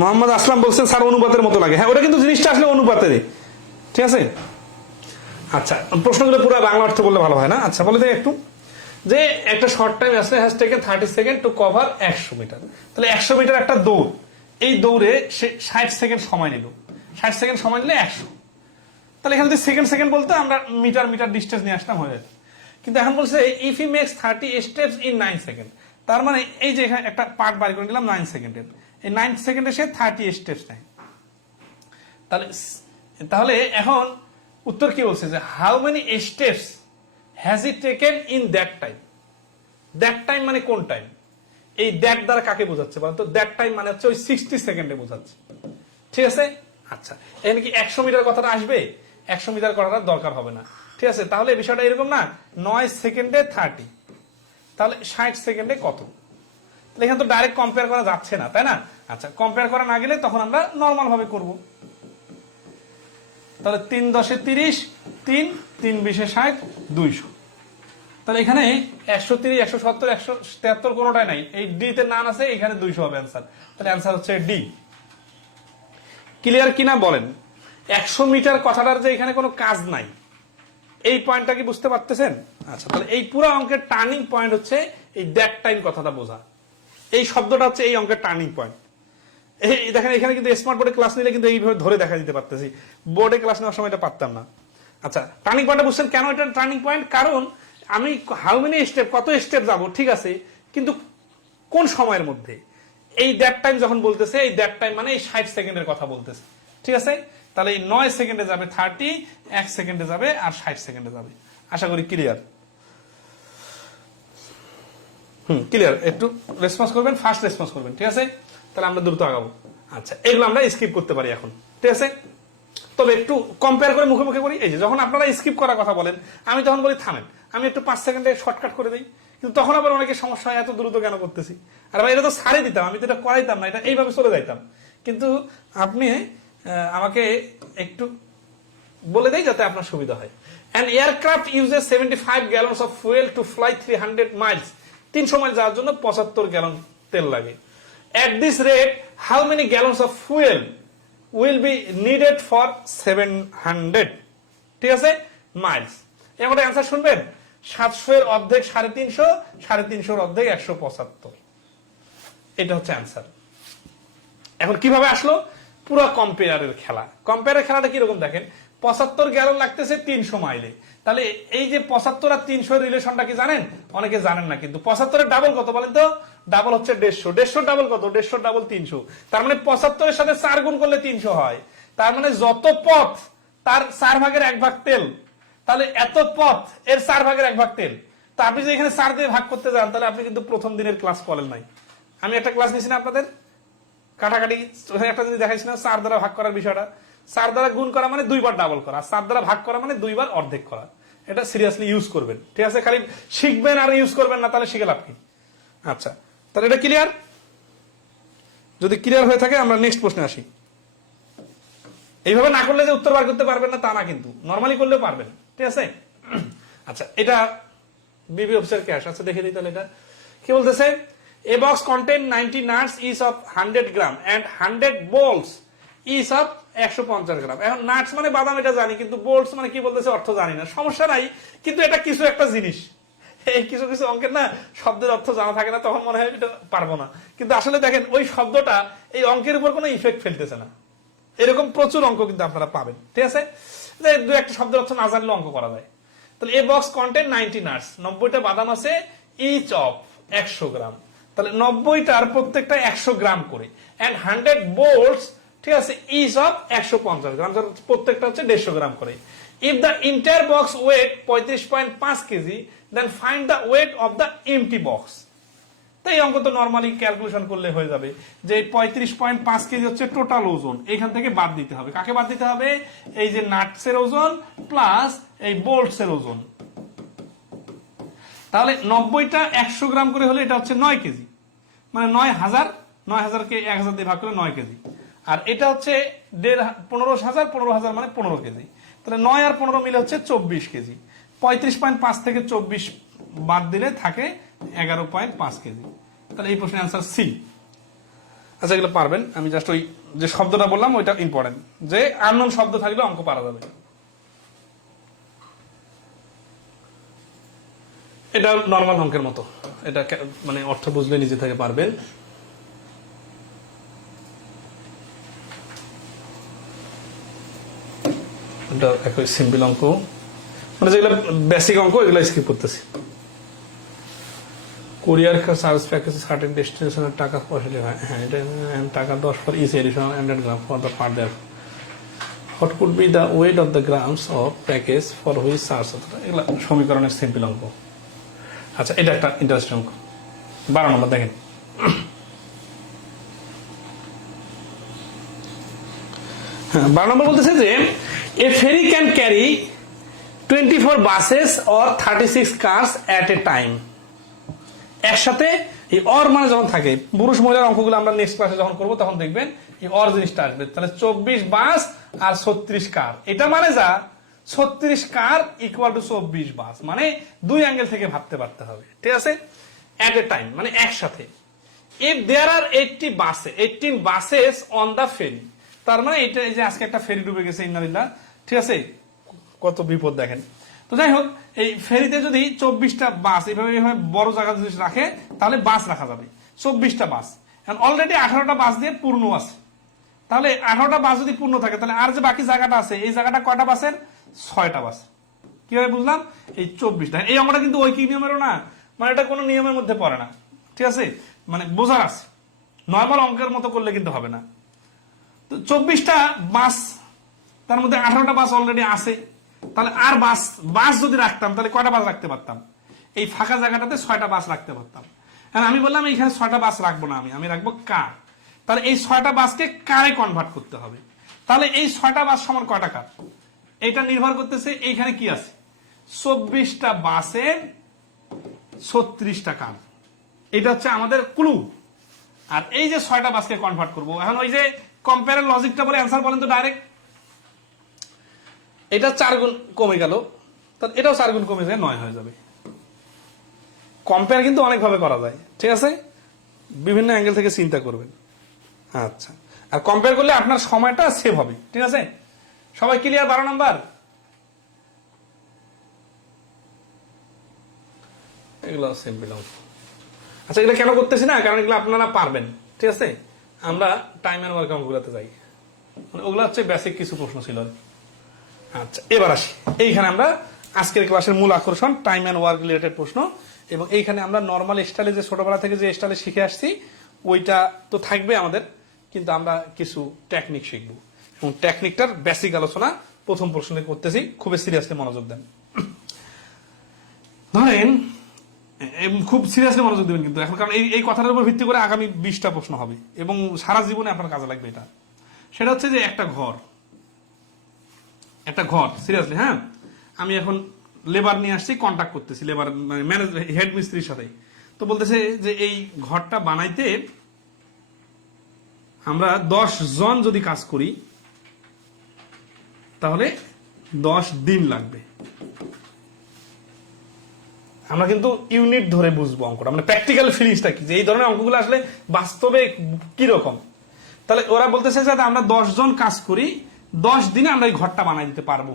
মোহাম্মদ আসলাম বলছেন স্যার অনুপাতের মতো লাগে। হ্যাঁ, ওটা কিন্তু জিনিসটা আসলে অনুপাতেরই, ঠিক আছে? আচ্ছা, প্রশ্নগুলো পুরো বাংলা অর্থ বললে ভালো হয় না? আচ্ছা, বলে দেখি একটু, যে একটা শর্ট টাইম আসলে has taken 30 second to cover 100 metre. তাহলে 100 মিটার একটা দৌড়, এই দৌড়ে সে 60 সেকেন্ড সময় নিল। 60 সেকেন্ড সময় নিলে 100। তাহলে এখানে যদি সেকেন্ড সেকেন্ড বলতে আমরা মিটার মিটার ডিস্টেন্স নিয়ে আসতাম, হয়ে যেত। কিন্তু এখন বলছে if he makes 30 steps in 9 second, তার মানে এই যে এখানে একটা পার্ট বাড়ি করে নিলাম 9 সেকেন্ডের, এই 9 সেকেন্ডে সে 30 স্টেপস নেয়। তাহলে এখন উত্তর কি বলছে যে how many steps has he taken in that time? That time মানে কোন টাইম? এই দ্যাট দ্বারা কাকে বোঝাচ্ছে বলতো? দ্যাট টাইম মানে হচ্ছে ওই 60 সেকেন্ডে বোঝাচ্ছে, ঠিক আছে? আচ্ছা, এখানে কি 100 মিটার কথাটা আসবে? 100 মিটার করাটা দরকার হবে না, ঠিক আছে? তাহলে বিষয়টা এরকম না, 9 সেকেন্ডে 30, তাহলে 60 সেকেন্ডে কত? তাহলে এখানে তো ডাইরেক্ট কম্পেয়ার করা যাচ্ছে না, তাই না? আচ্ছা, কম্পেয়ার করা না গেলে তখন আমরা নর্মাল ভাবে করব। তাহলে 3 10 30, 3 3 20 60, 200। তাহলে এখানে 130 170 173 কোনোটাই নাই, এই ডি তে নান আছে, এখানে 200 হবে অ্যান্সার। তাহলে অ্যান্সার হচ্ছে ডি। ক্লিয়ার কিনা বলেন? 100 মিটার কথাটার যে এখানে কোনো কাজ নাই, এই পয়েন্টটা কি বুঝতে পারতেছেন? আচ্ছা, তাহলে এই পুরো অঙ্কের টার্নিং পয়েন্ট হচ্ছে এই দ্যাট টাইম কথাটা বোঝা। এই শব্দটা হচ্ছে এই অঙ্কের টার্নিং পয়েন্ট। এই দেখেন, এখানে কিন্তু স্মার্ট বোর্ডে ক্লাস নিলে কিন্তু এইভাবে ধরে দেখা দিতে পারতেছি, বোর্ডে ক্লাস নেওয়ার সময় এটা পারতাম না। আচ্ছা, টার্নিং পয়েন্টটা বুঝছেন কেন এটা টার্নিং পয়েন্ট? কারণ আমি হাউ মেনি স্টেপ, কত স্টেপ যাব, ঠিক আছে, কিন্তু কোন সময়ের মধ্যে? এই দ্যাট টাইম যখন বলতেছে, এই দ্যাট টাইম মানে এই 60 সেকেন্ডের কথা বলতেছে, ঠিক আছে? তাহলে এই 9 সেকেন্ডে যাবে 30, 1 সেকেন্ডে যাবে, আর 60 সেকেন্ডে যাবে। আশা করি ক্লিয়ার। ক্লিয়ার? একটু রেসপন্স করবেন, ফার্স্ট রেসপন্স করবেন, ঠিক আছে? তাহলে আমরা দ্রুত আগাবো। আচ্ছা, এগুলো আমরা স্কিপ করতে পারি এখন, ঠিক আছে? তবে একটু কম্পেয়ার করে মুখে মুখে করি। এই যে যখন আপনারা স্কিপ করার কথা বলেন, আমি তখন বলি থামেন, আমি একটু 5 সেকেন্ডে শর্টকাট করে দিই, কিন্তু তখন আবার অনেকে সমস্যা হয়, এত দ্রুত কেন করতেছি? আর ভাই, এটা তো ছাড়ে দিতাম, আমি তো এটা করাইতাম না, এটা এইভাবে চলে যাইতাম। কিন্তু আপনি আমাকে একটু বলে দেই যাতে আপনার সুবিধা হয়। An aircraft uses 75 gallons of fuel to fly 300 miles. 300 mile যাওয়ার জন্য 75 গ্যালন তেল লাগে। At this rate, how many gallons of fuel will be needed for 700? ঠিক আছে, মাইলস। এর অ্যান্সার শুনবেন, 700 এর অর্ধেক 350, 350 এর অর্ধেক 175। এটা হচ্ছে অ্যান্সার। এখন কিভাবে আসলো? পুরো কম্পেয়ারের খেলা। কম্পেয়ারের খেলাটা কিরকম দেখেন, 75 গ্যালন লাগতেছে 300 মাইলে। তাহলে এই যে 75 আর 300 রিলেশনটা কি জানেন? অনেকে জানেন না, কিন্তু 75 এর ডাবল কত বলেন তো? ডাবল হচ্ছে 150। 150 ডাবল কত? 150 ডাবল 300। তার মানে 75 এর সাথে 4 গুণ করলে 300 হয়। তার মানে যত পথ তার 4 ভাগের 1 ভাগ তেল। তাহলে এত পথ এর 4 ভাগের 1 ভাগ তেল। তো আপনি যদি এখানে 4 দিয়ে ভাগ করতে যান, তাহলে আপনি কিন্তু প্রথম দিনের ক্লাস করেন নাই। আমি একটা ক্লাস নিয়েছি না আপনাদের, কাটাকাটি একটা জিনিস দেখাইছি না, 4 দ্বারা ভাগ করার বিষয়টা। 4 দ্বারা গুণ করা মানে 2 বার ডাবল করা, 4 দ্বারা ভাগ করা মানে 2 বার অর্ধেক করা। এটা সিরিয়াসলি ইউজ করবেন, ঠিক আছে? খালি শিখবেন আর ইউজ করবেন না, তাহলে শিখে লাভ কি? আচ্ছা, তাহলে এটা ক্লিয়ার? যদি ক্লিয়ার হয়ে থাকে আমরা নেক্সট প্রশ্নে আসি। এইভাবে না করলে যে উত্তর বার করতে পারবেন না তা না, কিন্তু নর্মালি করলেও পারবেন, ঠিক আছে? আচ্ছা, এটা বিবি অফিসার ক্যাশ। আচ্ছা দেখে দিই তাহলে এটা কি বলতেছে। A box contain 90 nuts each of 100 gram and 100 bolts each of 150 গ্রাম। এখন নাটস মানে বাদাম এটা জানি, কিন্তু বোল্টস মানে কি বলতেছে অর্থ জানি না। সমস্যা নাই, কিন্তু এটা কিছু একটা জিনিস। এই কিছু কিছু অঙ্কের না শব্দের অর্থ জানা থাকে না, তখন মনে হয় এটা পারবো না, কিন্তু আসলে দেখেন ওই শব্দটা এই অঙ্কের উপর কোনো ইফেক্ট ফেলতেছে না। এরকম প্রচুর অঙ্ক কিন্তু আপনারা পাবেন, ঠিক আছে? দু একটা শব্দের অর্থ না জানলে অঙ্ক করা যায়। তাহলে এ বক্স কন্টেন 90 নাটস, 90টা বাদাম আছে, ইচ অফ 100 গ্রাম, তাহলে 90টার প্রত্যেকটা 100 গ্রাম করে, এন্ড 100 বোল্টস, ঠিক আছে, ইচ অফ 150 গ্রাম, প্রত্যেকটা হচ্ছে 150 গ্রাম করে। If the entire box weight 35.5 KG, then find the weight of the empty box. তো এই অঙ্ক তো নর্মালি ক্যালকুলেশন করলে হয়ে যাবে যে 35.5 কেজি হচ্ছে টোটাল ওজন, এখান থেকে বাদ দিতে হবে। কাকে বাদ দিতে হবে? এই যে নাটসের ওজন প্লাস এই বোল্টসের ওজন। তাহলে 90টা 100 গ্রাম করে হলে এটা হচ্ছে 9 কেজি, মানে 9000কে 1000 দিয়ে ভাগ করে 9 কেজি। আর এটা হচ্ছে 15,000 মানে 15 কেজি। তাহলে 9 আর 15 মিলে হচ্ছে 24 কেজি। 35.5 থেকে 24 বাদ দিলে থাকে 11.5 কেজি। তাহলে এই প্রশ্নের অ্যান্সার সি। আচ্ছা, এগুলো পারবেন। আমি জাস্ট ওই যে শব্দটা বললাম ওইটা ইম্পর্টেন্ট, যে আননোন শব্দ থাকলে অঙ্ক পারা যাবে। এটা নর্মাল অঙ্কের মতো, এটা মানে অর্থ বুঝলে নিজে থেকে পারবেন। এটা একই সিম্পল অঙ্ক, মানে যেগুলো বেসিক অঙ্ক এগুলো স্কিপ করতেছি। কুরিয়ার সার্ভিস প্যাকেজ সার্টেন ডেস্টিনেশনের টাকা পয়সা হয়, হ্যাঁ এটা টাকা 10 for each addition 100 gram for the per there. What could be the weight of the grams of package for which charge. এগুলো সমীকরণের সিম্পল অঙ্ক। আচ্ছা, এটা একটা ইন্টারেস্টিং অঙ্ক। 12 নম্বর দেখেন। হ্যাঁ, 12 নম্বর বলতেছে যে a ferry can carry 24 buses or 36 cars at a time. একসাথে এই অর মানে যখন থাকে, পুরুষ মহিলার অঙ্কগুলো আমরা নেক্সট ক্লাসে যখন করবো তখন দেখবেন এই অর জিনিসটা আসবে। তাহলে 24 বাস আর 36 কার, এটা মানে যা 36 কার ইকুয়াল টু 24 বাস, মানে দুই অ্যাঙ্গেল থেকে ভাবতে পারতে হবে, ঠিক আছে? এট এ টাইম মানে একসাথে। If there are 18 buses on the ferry, তার মানে এটা এই যে আজকে একটা ফেরি ডুবে গেছে, ইন্নালিল্লাহ, ঠিক আছে? কত বিপদ দেখেন। তো যাই হোক, এই ফেরিতে যদি 24টা বাস এইভাবে বড় জায়গা যদি রাখে তাহলে বাস রাখা যাবে 24টা বাস। এখন অলরেডি 18টা বাস দিয়ে পূর্ণ আছে, তাহলে 18টা বাস যদি পূর্ণ থাকে তাহলে আর যে বাকি জায়গাটা আছে এই জায়গাটা কয়টা বাসের? 6টা বাস। কিভাবে বুঝলাম? এই 24টা। এই অঙ্কটা কিন্তু ঐকিক নিয়মেরও না, মানে এটা কোনো নিয়মের মধ্যে পড়ে না, ঠিক আছে? মানে বোঝার আছে, নর্মাল অঙ্কের মতো করলে কিন্তু হবে না। তো 24টা বাস, তার মধ্যে 18টা বাস অলরেডি আছে, তাহলে আর বাস যদি রাখতাম তাহলে কয়টা বাস রাখতে পারতাম? এই ফাঁকা জায়গাটাতে 6টা বাস রাখতে পারতাম। হ্যাঁ, আমি বললাম এইখানে 6টা বাস রাখবো না, আমি রাখবো কার। তাহলে এই 6টা বাসকে কারে কনভার্ট করতে হবে। তাহলে এই 6টা বাস সমান কয়টা কার? এটা নির্ভর করতেছে এইখানে কি আছে, 24টা বাসের 36টা কার। এটা হচ্ছে আমাদের ক্লু। আর এই যে 6টা বাসকে কনভার্ট করবো, এখন ওই যে কম্পেয়ারের লজিকটা বলে অ্যান্সার বলেন তো ডাইরেক্ট। এটা 4 গুণ কমে গেল, তাহলে এটাও 4 গুণ কমে যায় 9 হয়ে যাবে। কম্পেয়ার কিন্তু অনেকভাবে করা যায়, ঠিক আছে? বিভিন্ন অ্যাঙ্গেল থেকে চিন্তা করবেন। আচ্ছা, আর কম্পেয়ার করলে আপনার সময়টা সেভ হবে, ঠিক আছে? সবাই ক্লিয়ার? 12 নাম্বার এগুলো সিম্পল অঙ্ক। আচ্ছা, এগুলো কেন করতেছি না, কারণ এগুলো আপনারা পারবেন, ঠিক আছে? আমরা টাইম এন্ড ওয়ার্ক অঙ্কগুলোতে যাই, মানে ওগুলো হচ্ছে বেসিক কিছু প্রশ্ন ছিল। আচ্ছা, এবার আসি এইখানে আমরা আজকের ক্লাসের মূল আকর্ষণ টাইম এন্ড ওয়ার্ক রিলেটেড প্রশ্ন। এবং এইখানে আমরা নর্মাল স্টাইলে যে ছোটবেলা থেকে যে স্টাইলে শিখে আসছি ওইটা তো থাকবে আমাদের, কিন্তু আমরা কিছু টেকনিক শিখব এবং টেকনিকটার বেসিক আলোচনা প্রথম প্রশ্নে করতেছি। খুবই সিরিয়াসলি মনোযোগ দেন। ধরেন খুব সিরিয়াসলি মনোযোগ দেবেন কিন্তু এখন, কারণ এই কথাটার উপর ভিত্তি করে আগামী 20টা প্রশ্ন হবে এবং সারা জীবনে আপনার কাজে লাগবে এটা। সেটা হচ্ছে যে একটা ঘর সিরিয়াসলি, হ্যাঁ, আমি এখন লেবার নিয়ে আসছি, কন্ট্যাক্ট করতেছি লেবার ম্যানেজ হেড মিস্ত্রির সাথে। তো তো বলতেছে যে এই ঘরটা বানাইতে আমরা 10 জন যদি কাজ করি তাহলে 10 দিন লাগবে। আমরা কিন্তু ইউনিট ধরে বুঝবো অঙ্কটা, মানে প্র্যাকটিক্যাল ফিলিংসটা কি, যে এই ধরনের অঙ্কগুলো আসলে বাস্তবে কি রকম। তাহলে ওরা বলতেছে যে আমরা 10 জন কাজ করি, 10 দিনে আমরা এই ঘরটা বানাই দিতে পারবো।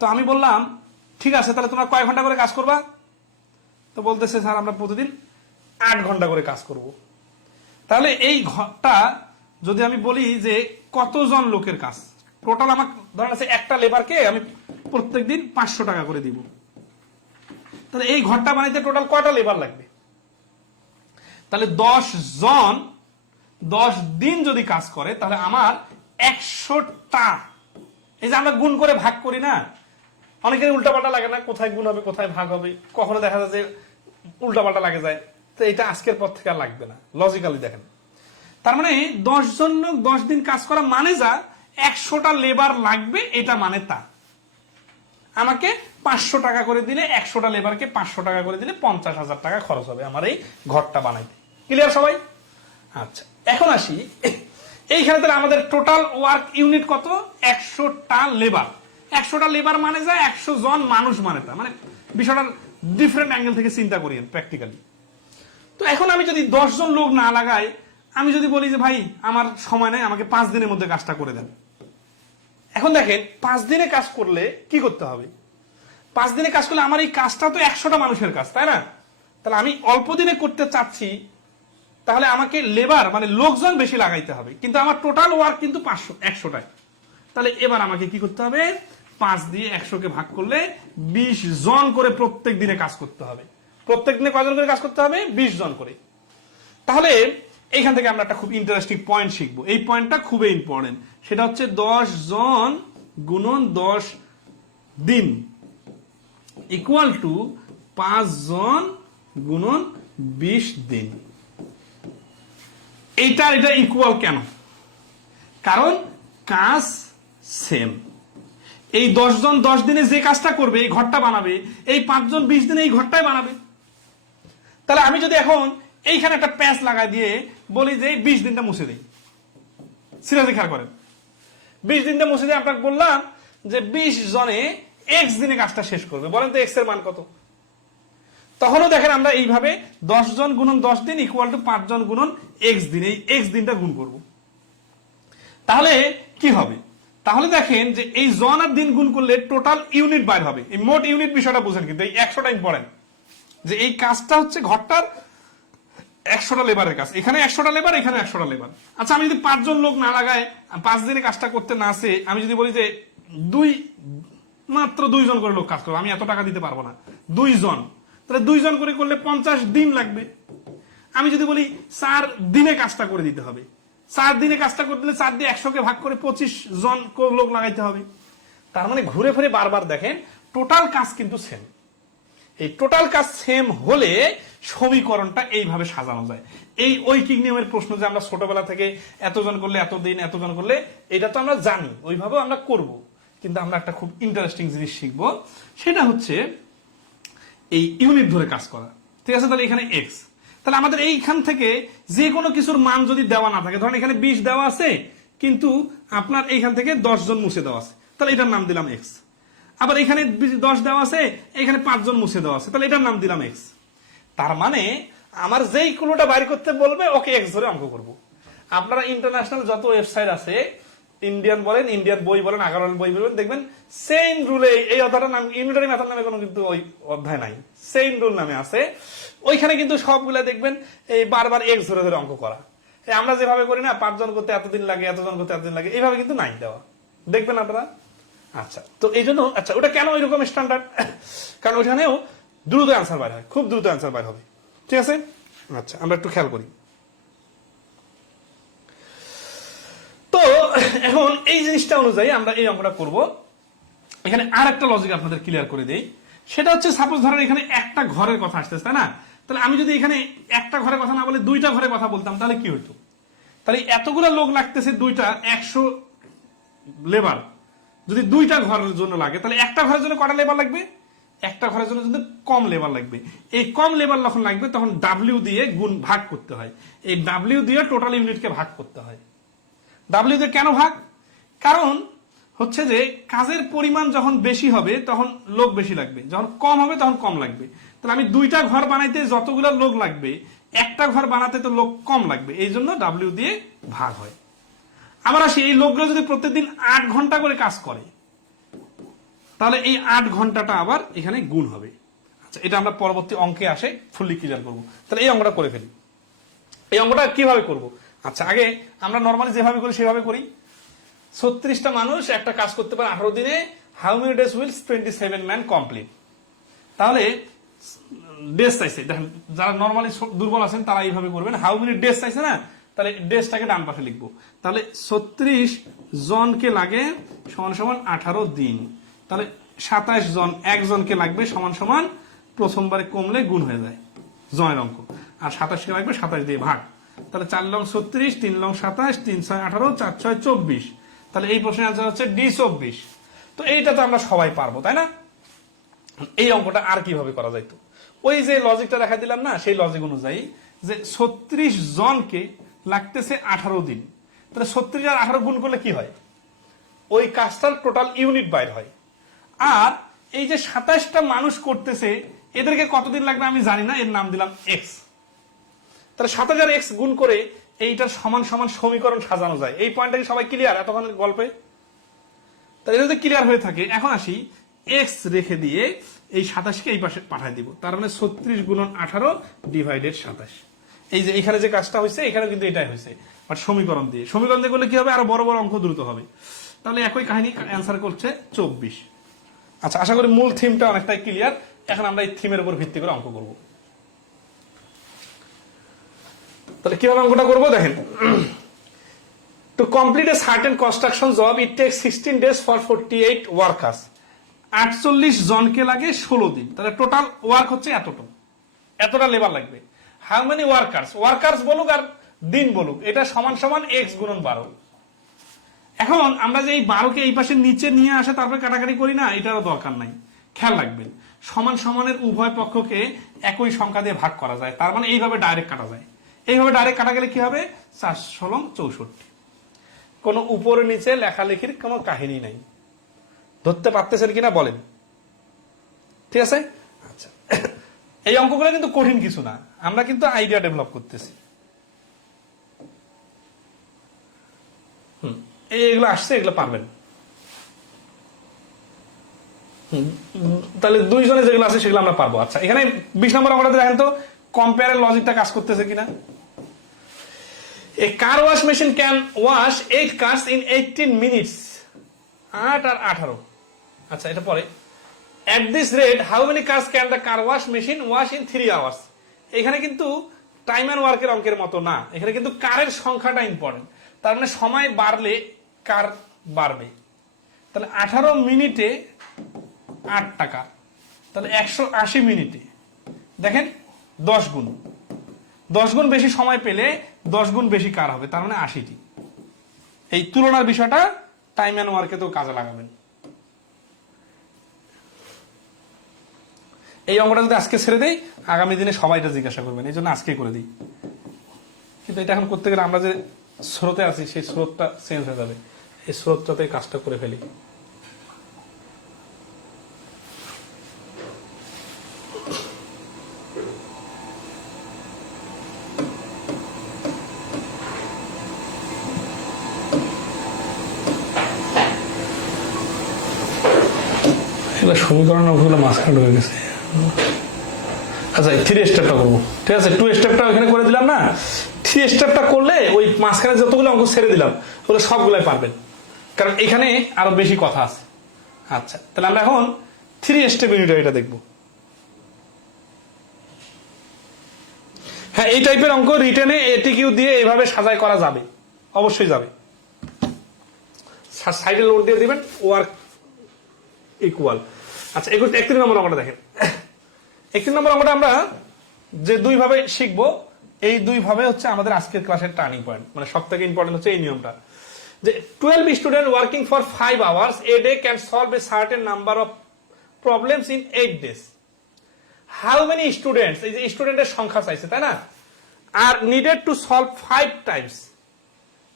তো আমি বললাম ঠিক আছে, তাহলে তোমরা কয় ঘন্টা করে কাজ করবা? তো বলতেছে স্যার আমরা প্রতিদিন 8 ঘন্টা করে কাজ করব। তাহলে এই ঘরটা যদি আমি বলি যে কতজন লোকের কাজ, টোটাল আমার ধরেন আছে একটা লেবারকে আমি প্রত্যেকদিন 500 টাকা করে দিব, তাহলে এই ঘরটা বানাইতে টোটাল কয়টা লেবার লাগবে? তাহলে 10 জন 10 দিন যদি কাজ করে তাহলে আমার 100টা, এই যে আমরা গুণ করে ভাগ করি না, অনেকের উল্টাপাল্টা লাগে না, কোথায় গুণ হবে কোথায় ভাগ হবে, কখনো দেখা যায় যে উল্টাপাল্টা লাগে যায়। তো এটা আজকের পর থেকে আর লাগবে না, লজিক্যালি দেখেন। তার মানে 10 জন লোক 10 দিন কাজ করা মানে যা 100টা লেবার লাগবে, এটা মানে তা। আমাকে 500 টাকা করে দিলে 100টা লেবারকে 500 টাকা করে দিলে 50,000 টাকা খরচ হবে আমার এই ঘরটা বানাইতে। ক্লিয়ার সবাই? আচ্ছা, এখন আসি এইখানে তাহলে আমাদের টোটাল ওয়ার্ক ইউনিট কত? 100টা লেবার। 100টা লেবার মানে যায় 100 জন মানুষ মানে তা, মানে বিষয়টা ডিফারেন্ট অ্যাঙ্গেল থেকে চিন্তা করি প্র্যাকটিক্যালি। তো এখন আমি যদি 10 জন লোক না লাগাই, আমি যদি বলি যে ভাই আমার সময় নাই, আমাকে 5 দিনের মধ্যে কাজটা করে দেন। এখন দেখেন 5 দিনে কাজ করলে কি করতে হবে? 5 দিনে কাজ করলে আমার এই কাজটা তো 100টা মানুষের কাজ, তাই না? তাহলে আমি অল্প দিনে করতে চাচ্ছি, তাহলে আমাকে লেবার মানে লোকজন বেশি লাগাইতে হবে, কিন্তু আমার টোটাল ওয়ার্ক কিন্তু 100টায়। তাহলে এবার আমাকে কি করতে হবে? 5 দিয়ে 100কে ভাগ করলে 20 জন করে প্রত্যেক দিনে কাজ করতে হবে। প্রত্যেক দিনে কয়জন করে কাজ করতে হবে? 20 জন করে। তাহলে এইখান থেকে আমরা একটা খুব ইন্টারেস্টিং পয়েন্ট শিখবো, এই পয়েন্টটা খুবই ইম্পর্টেন্ট। সেটা হচ্ছে 10 জন গুণন 10 দিন ইকুয়াল টু 5 জন গুণন 20 দিন। এটা ইকুয়াল কেন? কারণ কাজ সেম। এই 10 জন 10 দিনে যে কাজটা করবে, এই ঘরটা বানাবে, এই 5 জন 20 দিনে এই ঘরটাই বানাবে। তাহলে আমি যদি এখন এইখানে একটা প্যাঁচ লাগাই দিয়ে বলি যে 20 দিনটা মুছে দেই, সিরিয়াসলি খেয়াল করেন, 20 দিনটা মুছে দিয়ে আপনাকে বললাম যে 20 জনে x দিনে কাজটা শেষ করবে, বলেন তো x এর মান কত? তখনও দেখেন আমরা এইভাবে 10 জন গুণন 10 দিন ইকুয়াল টু 5 জন গুণন x দিন, এই x দিনটা গুণ করব। তাহলে কি হবে? তাহলে দেখেন যে এই জন আর দিন গুণ করলে টোটাল ইউনিট বাইর হবে। এই মোট ইউনিট বিষয়টা বুঝেন, কিন্তু এই 100টা ইম্পর্টেন্ট, যে এই কাজটা হচ্ছে ঘরটার 100টা লেবারের কাজ, এখানে 100টা লেবার, এখানে 100টা লেবার। আচ্ছা, আমি যদি 5 জন লোক না লাগায় 5 দিনে কাজটা করতে না আসে, আমি যদি বলি যে মাত্র 2 জন করে লোক কাজ করবো, আমি এত টাকা দিতে পারবো না, 2 জন, তাহলে 2 জন করে করলে 50 দিন লাগবে। আমি যদি বলি 4 দিনে কাজটা করে দিতে হবে, 4 দিনে কাজটা করে দিলে 4 দিয়ে 100কে ভাগ করে 25 জন লোক লাগাইতে হবে। তার মানে ঘুরে ফিরে বারবার দেখেন টোটাল কাজ কিন্তু সেম। এই টোটাল কাজ সেম হলে সমীকরণটা এইভাবে সাজানো যায়। এই ঐকিক নিয়মের প্রশ্ন যে আমরা ছোটবেলা থেকে এতজন করলে এতদিন, এতজন করলে, এটা তো আমরা জানি, ওইভাবেও আমরা করব। কিন্তু আমরা একটা খুব ইন্টারেস্টিং জিনিস শিখবো, সেটা হচ্ছে এই ইউনিট ধরে কাজ করা। ঠিক আছে? তাহলে এখানে x, তাহলে আমাদের এইখান থেকে যে কোনো কিছুর মান যদি দেওয়া না থাকে, ধরেন এখানে 20 দেওয়া আছে কিন্তু আপনার এইখান থেকে 10 জন মুছে দেওয়া আছে, তাহলে এটার নাম দিলাম x। আবার এখানে 10 দেওয়া আছে, এখানে 5 জন মুছে দেওয়া আছে, তাহলে এটার নাম দিলাম x। তার মানে আমার যেই ক্লুটা বাইর করতে বলবে ওকে x ধরে অঙ্ক করব। আপনারা ইন্টারন্যাশনাল যত ওয়েবসাইট আছে, ইন্ডিয়ান বলেন, ইন্ডিয়ান বই বলেন, আগারওয়াল বই বলেন, দেখবেন সেম রুলে এই অধ্যায়টার নাম ইউনিটারি মেথড নামে কোনো কিন্তু ওই অধ্যায় নাই, সেম রুল নামে আছে। ওইখানে কিন্তু সবগুলা দেখবেন এই বারবার x ধরে ধরে অঙ্ক করা। আমরা যেভাবে করি না, 5 জন করতে এতদিন লাগে, এতজন করতে এতদিন লাগে, এইভাবে কিন্তু নাই দেওয়া, দেখবেন আপনারা। আচ্ছা, তো এই জন্য আচ্ছা ওটা কেন ওইরকম স্ট্যান্ডার্ড? কারণ ওইখানেও দ্রুত অ্যান্সার বাইর হয়, খুব দ্রুত অ্যান্সার বাইর হবে। ঠিক আছে? আচ্ছা, আমরা একটু খেয়াল করি। তো এখন এই জিনিসটা অনুযায়ী আমরা এই অঙ্কটা করব। এখানে আর একটা লজিক আপনাদের ক্লিয়ার করে দেই, সেটা হচ্ছে সাপোজ ধরেন এখানে একটা ঘরের কথা আসতেছে, তাই না? তাহলে আমি যদি এখানে একটা ঘরের কথা না বলে 2টা ঘরের কথা বলতাম, তাহলে কি হইতো? তাহলে এতগুলো লোক লাগতেছে, 2টা 100 লেবার যদি 2টা ঘরের জন্য লাগে, তাহলে একটা ঘরের জন্য কটা লেবার লাগবে? একটা ঘরের জন্য কিন্তু কম লেবার লাগবে। এই কম লেবার যখন লাগবে তখন ডাব্লিউ দিয়ে গুণ ভাগ করতে হয়, এই ডাব্লিউ দিয়ে টোটাল ইউনিটকে ভাগ করতে হয়। ডাব্লিউ দিয়ে কেন ভাগ? কারণ হচ্ছে যে কাজের পরিমাণ যখন বেশি হবে তখন লোক বেশি লাগবে, যখন কম হবে তখন কম লাগবে। তাহলে আমি 2টা ঘর বানাইতে যতগুলো লোক লাগবে, একটা ঘর বানাতে তো লোক কম লাগবে, এই জন্য ডাব্লিউ দিয়ে ভাগ হয়। আবার আসি, এই লোকগুলো যদি প্রত্যেকদিন 8 ঘন্টা করে কাজ করে, তাহলে এই 8 ঘন্টাটা আবার এখানে গুণ হবে। আচ্ছা, এটা আমরা পরবর্তী অঙ্কে আসে ফুললি ক্লিয়ার করবো। তাহলে এই অঙ্কটা করে ফেলি। এই অঙ্কটা কিভাবে করব? আচ্ছা, আগে আমরা নর্মালি যেভাবে করি সেভাবে করি। 36টা মানুষ একটা কাজ করতে পারে 18 দিনে। How many days will 27 man complete? তাহলে ডেজ চাইছে, দেখেন যারা নর্মালি দুর্বল আছেন তারা এইভাবে করবেন। হাউ মেনি ডেজ চাইছে না, তাহলে ডেজটাকে ডান পাশে লিখবো। তাহলে 36 জনকে লাগে সমান সমান 18 দিন। তাহলে 27 জন একজনকে লাগবে সমান সমান প্রথমবারে কমলে গুণ হয়ে যায় জনের অঙ্ক, আর 27কে লাগবে 27 দিয়ে ভাগ। তাহলে 4 লং 36, 3 লং 27, 3 6 18, 4 6 24। তাহলে এই প্রশ্নের আনসার হচ্ছে ডি 24। তো এইটা তো আমরা সবাই পারবো, তাই না? এই অঙ্কটা আর কিভাবে করা যাইতো? ওই যে লজিকটা দেখা দিলাম না, সেই লজিক অনুযায়ী যে 36 জনকে লাগতেছে 18 দিন, তাহলে 36 আর 18 গুণ করলে কি হয়? ওই কাজটার টোটাল ইউনিট বাইর হয়। আর এই যে 27টা মানুষ করতেছে, এদেরকে কতদিন লাগবে আমি জানি না, এর নাম দিলাম এক্স। তাহলে 7000 এক্স গুণ করে এইটার সমান সমান সমীকরণ সাজানো যায়। এই পয়েন্টটা কি সবাই ক্লিয়ার এতক্ষণ গল্পে? তাহলে এটা যদি ক্লিয়ার হয়ে থাকে, এখন আসি এক্স রেখে দিয়ে এই 27কে এই পাশে পাঠিয়ে দিব। তার মানে 36 গুণন 18 ডিভাইডেড 27। এই যে এখানে যে কাজটা হয়েছে, এখানে কিন্তু এটাই হয়েছে, বাট সমীকরণ দিয়ে। সমীকরণ দিয়ে করলে কি হবে? আরো বড় বড় অঙ্ক দ্রুত হবে। তাহলে একই কাহিনী, অ্যান্সার করছে 24। আচ্ছা, আশা করি মূল থিমটা অনেকটাই ক্লিয়ার। এখন আমরা এই থিমের উপর ভিত্তি করে অঙ্ক করব। তাহলে কিভাবে অঙ্কটা করবো দেখেন। To complete a certain construction job it tax 16 days for 48 workers. 48 জনকে লাগে 16 দিন। তাহলে টোটাল ওয়ার্ক হচ্ছে এতটা লেবার লাগবে। How many workers? ওয়ার্কার্স বলুক আর দিন বলুক, এটা সমান সমান এক্স গুণন 12। এখন আমরা যে এই 12কে এই পাশে নিচে নিয়ে আসে তারপরে কাটাকাটি করি না, এটারও দরকার নাই। খেয়াল রাখবেন, সমান সমানের উভয় পক্ষকে একই সংখ্যা দিয়ে ভাগ করা যায়। তার মানে এইভাবে ডাইরেক্ট কাটা যায়। এইভাবে ডাইরেক্ট কাটা গেলে কি হবে? 4 16 64। কোনো উপরে নিচে লেখালেখির কোনো কাহিনী নাই। ধরতে পারতেছেন কিনা বলেন? ঠিক আছে? আচ্ছা, এই অঙ্কগুলো কিন্তু কঠিন কিছু না, আমরা কিন্তু আইডিয়া ডেভেলপ করতেছি। এইগুলো আসছে, এগুলো পারবেন। তাহলে 2 জনে যেগুলো আছে সেগুলো আমরা পারবো। আচ্ছা, এখানে 20 নম্বর অঙ্কটাতে দেখেন তো কম্পেয়ারের লজিকটা কাজ করতেছে কিনা। A car wash machine can wash 8 cars in 18 minutes. 8 আর 18। আচ্ছা, এটা পরে। At this rate, how many cars can the car wash machine wash in 3 hours? এখানে কিন্তু টাইম এন্ড ওয়ার্কের অঙ্কের মতো না, এখানে কিন্তু কারের সংখ্যাটা ইম্পর্টেন্ট। তার মানে সময় বাড়লে কার বাড়বে। তাহলে 18 মিনিটে 8 টাকা, তাহলে 180 মিনিটে দেখেন 10 গুণ। 10 গুণ বেশি সময় পেলে 10 গুণ বেশি কার হবে, তার মানে 80টি। এই তুলনার বিষয়টা টাইম এন্ড ওয়ার্কে তো কাজে লাগাবেন। এই অঙ্কটা যদি আজকে ছেড়ে দেই, আগামী দিনে সবাই এটা জিজ্ঞাসা করবেন, এই জন্য আজকে করে দিই। কিন্তু এটা এখন করতে গেলে আমরা যে স্রোতে আছি সেই স্রোতটা চেঞ্জ হয়ে যাবে। এই স্রোতটাতে কাজটা করে ফেলি। সমীকরণ ওগুলো মাঝখানে ঢুকে গেছে। আচ্ছা, 3 স্টেপটা করবো, ঠিক আছে? 2 স্টেপটা ওইখানে করে দিলাম না, 3 স্টেপটা করলে ওই মাঝখানে যতগুলো অঙ্ক ছেড়ে দিলাম ওগুলো সবগুলাই পারবেন, কারণ এখানে আরো বেশি কথা আছে। আচ্ছা, তাহলে আমরা এখন 3 স্টেপ ইউনিট এটা দেখবো। হ্যাঁ, এই টাইপের অঙ্ক রিটেনে এটিকিউ দিয়ে এভাবে সাজাই করা যাবে, অবশ্যই যাবে। সাইডে লোড দিয়ে দিবেন, ওয়ার্ক ইকুয়াল। আচ্ছা, 31 নম্বর অঙ্কটা দেখেন। 31 নম্বর অঙ্কটা আমরা যে 2 ভাবে শিখবো, এই 2 ভাবে হচ্ছে আমাদের আজকের ক্লাসের টার্নিং পয়েন্ট। মানে সব থেকে ইম্পর্টেন্ট হচ্ছে এই নিয়মটা যে 12 student working for 5 hours a day can solve a certain number of problems in 8 days, how many students, এই যে স্টুডেন্টের সংখ্যা চাইছে তাই না, are needed to solve 5 times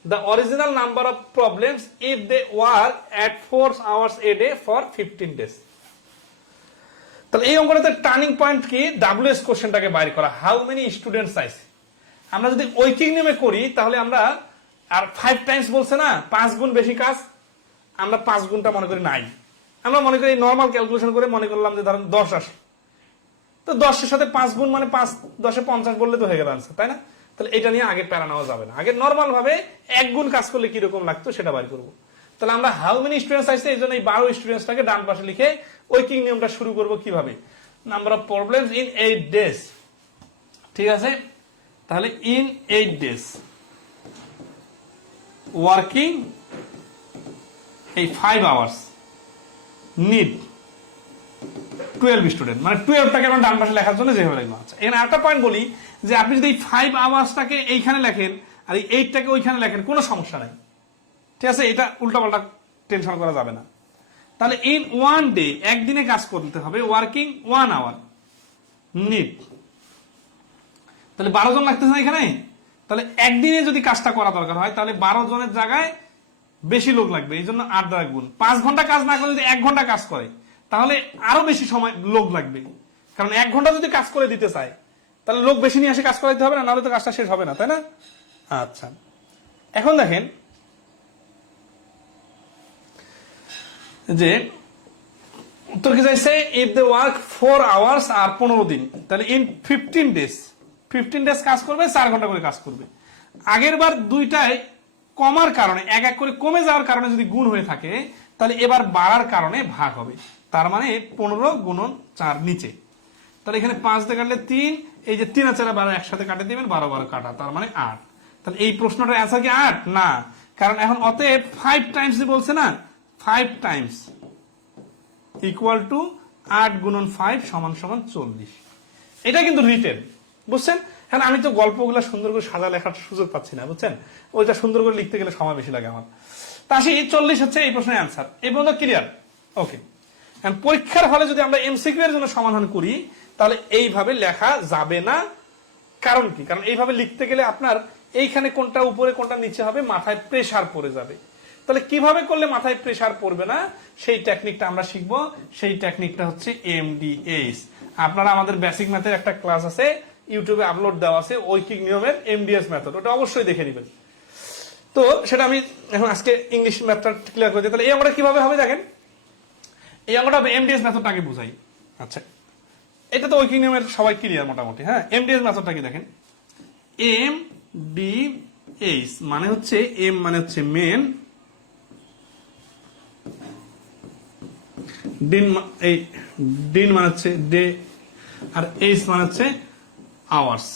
the original number of problems if they work at 4 hours a day for 15 days. তাহলে এই অঙ্কটাতে turning point কি, ডাব্লিউএস কোশ্চেনটাকে বাইর করা, হাউ মেনি স্টুডেন্টস চাইছে। আমরা যদি ঐকিক নিয়মে করি তাহলে আমরা, আর 5 times বলছে না, 5 গুণ বেশি কাজ, আমরা 5 গুণটা মনে করি নাই, আমরা মনে করি নর্মাল ক্যালকুলেশন করে মনে করলাম যে ধরেন 10 আসে, তো 10 এর সাথে 5 গুণ মানে 5 10 50 বললে তো হয়ে গেল আনসার, তাই না? তাহলে এটা নিয়ে আগে প্যারা নেওয়া যাবে না, আগে নর্মাল ভাবে 1 গুণ কাজ করলে কিরকম লাগতো সেটা বাইর করবো। তাহলে আমরা হাউ মেনি স্টুডেন্টস আসছে, এই জন্য এই 12 স্টুডেন্টসটাকে ডান পাশে লিখে ঐকিক নিয়মটা শুরু করব কিভাবে, number of problems in 8 days, ঠিক আছে? তাহলে ইন 8 days ওয়ার্কিং এই 5 hours নিড 12 স্টুডেন্ট, মানে 12টাকে আমরা ডান পাশে লেখার জন্য যেভাবে লিখবো। আচ্ছা, এখানে আরেকটা পয়েন্ট বলি যে আপনি যদি এই 5 hours-টাকে এইখানে লেখেন আর এই 8টাকে ওইখানে লেখেন কোনো সমস্যা নাই, ঠিক আছে? এটা উল্টাপাল্টা টেনশন করা যাবে না। তাহলে ইন 1 day, একদিনে কাজ করতে হবে, ওয়ার্কিং 1 hour নিড, তাহলে 12 জন লাগতেছে না এখানে, তাহলে একদিনে যদি কাজটা করা দরকার হয় তাহলে 12 জনের জায়গায় বেশি লোক লাগবে, এই জন্য 8 দ্বারা গুণ। 5 ঘন্টা কাজ না করে যদি 1 ঘন্টা কাজ করে তাহলে আরো বেশি সময় লোক লাগবে, কারণ 1 ঘন্টা যদি কাজ করে দিতে চায় তাহলে লোক বেশি নিয়ে এসে কাজ করাইতে হবে না, নাহলে তো কাজটা শেষ হবে না, তাই না? আচ্ছা, এখন দেখেন যে উত্তর কি চাইছে, ইফ দে ওয়ার্ক 4 hours আর 15 দিন, তাহলে ইন 15 days, 15 days কাজ করবে, 4 ঘন্টা করে কাজ করবে। আগের বার দুইটায় কমার কারণে, এক এক করে কমে যাওয়ার কারণে যদি গুণ হয়ে থাকে তাহলে এবার বাড়ার কারণে ভাগ হবে, তার মানে 15 গুণন 4 নিচে, তাহলে এখানে 5 দিয়ে কাটলে 3, এই যে 3 আর 4 12 একসাথে কাটে দিবেন, 12 12 কাটা, তার মানে 8। তাহলে এই প্রশ্নটার অ্যান্সার কি 8? না, কারণ এখন অতএব 5 times বলছে না, 5 times ইকুয়াল টু 8 গুণন 5 সমান সমান 40। এটা কিন্তু রিটেন, বুঝছেন? হ্যাঁ, আমি তো গল্পগুলো সুন্দর করে সাজা লেখার সুযোগ পাচ্ছি না, বুঝছেন? ওইটা সুন্দর করে লিখতে গেলে সময় বেশি লাগে আমার। তা আসি, 40 হচ্ছে এই প্রশ্নের অ্যান্সার, এই পর্যন্ত ক্লিয়ার? ওকে। পরীক্ষার হলে যদি আমরা এমসিকিউ এর জন্য সমাধান করি তাহলে এইভাবে লেখা যাবে না। কারণ কি? কারণ এইভাবে লিখতে গেলে আপনার এইখানে কোনটা উপরে কোনটা নিচে হবে, মাথায় প্রেসার পড়ে যাবে। তাহলে কিভাবে করলে মাথায় প্রেসার পড়বে না সেই টেকনিকটা আমরা শিখবো। সেই টেকনিকটা হচ্ছে এমডিএস। আপনারা আমাদের বেসিক ম্যাথের একটা ক্লাস আছে, ইউটিউবে আপলোড দেওয়া আছে, ঐকিক নিয়মের এমডিএস মেথড, ওটা অবশ্যই দেখে নেবেন। তো সেটা আমি এখন আজকে ইংলিশ ম্যাথটা ক্লিয়ার করে দিই। তাহলে এই অঙ্কটা কিভাবে হবে দেখেন, এই অঙ্কটা এমডিএস মেথডটাকে বুঝাই। আচ্ছা, এটা তো ঐকিক নিয়মের সবাই ক্লিয়ার মোটামুটি। হ্যাঁ, এমডিএস মেথডটা কি দেখেন, এম ডি এইচ মানে হচ্ছে, এম মানে হচ্ছে মেন, ডিন মানে হচ্ছে ডে, আর এইচ মানে হচ্ছে আওয়ার্স।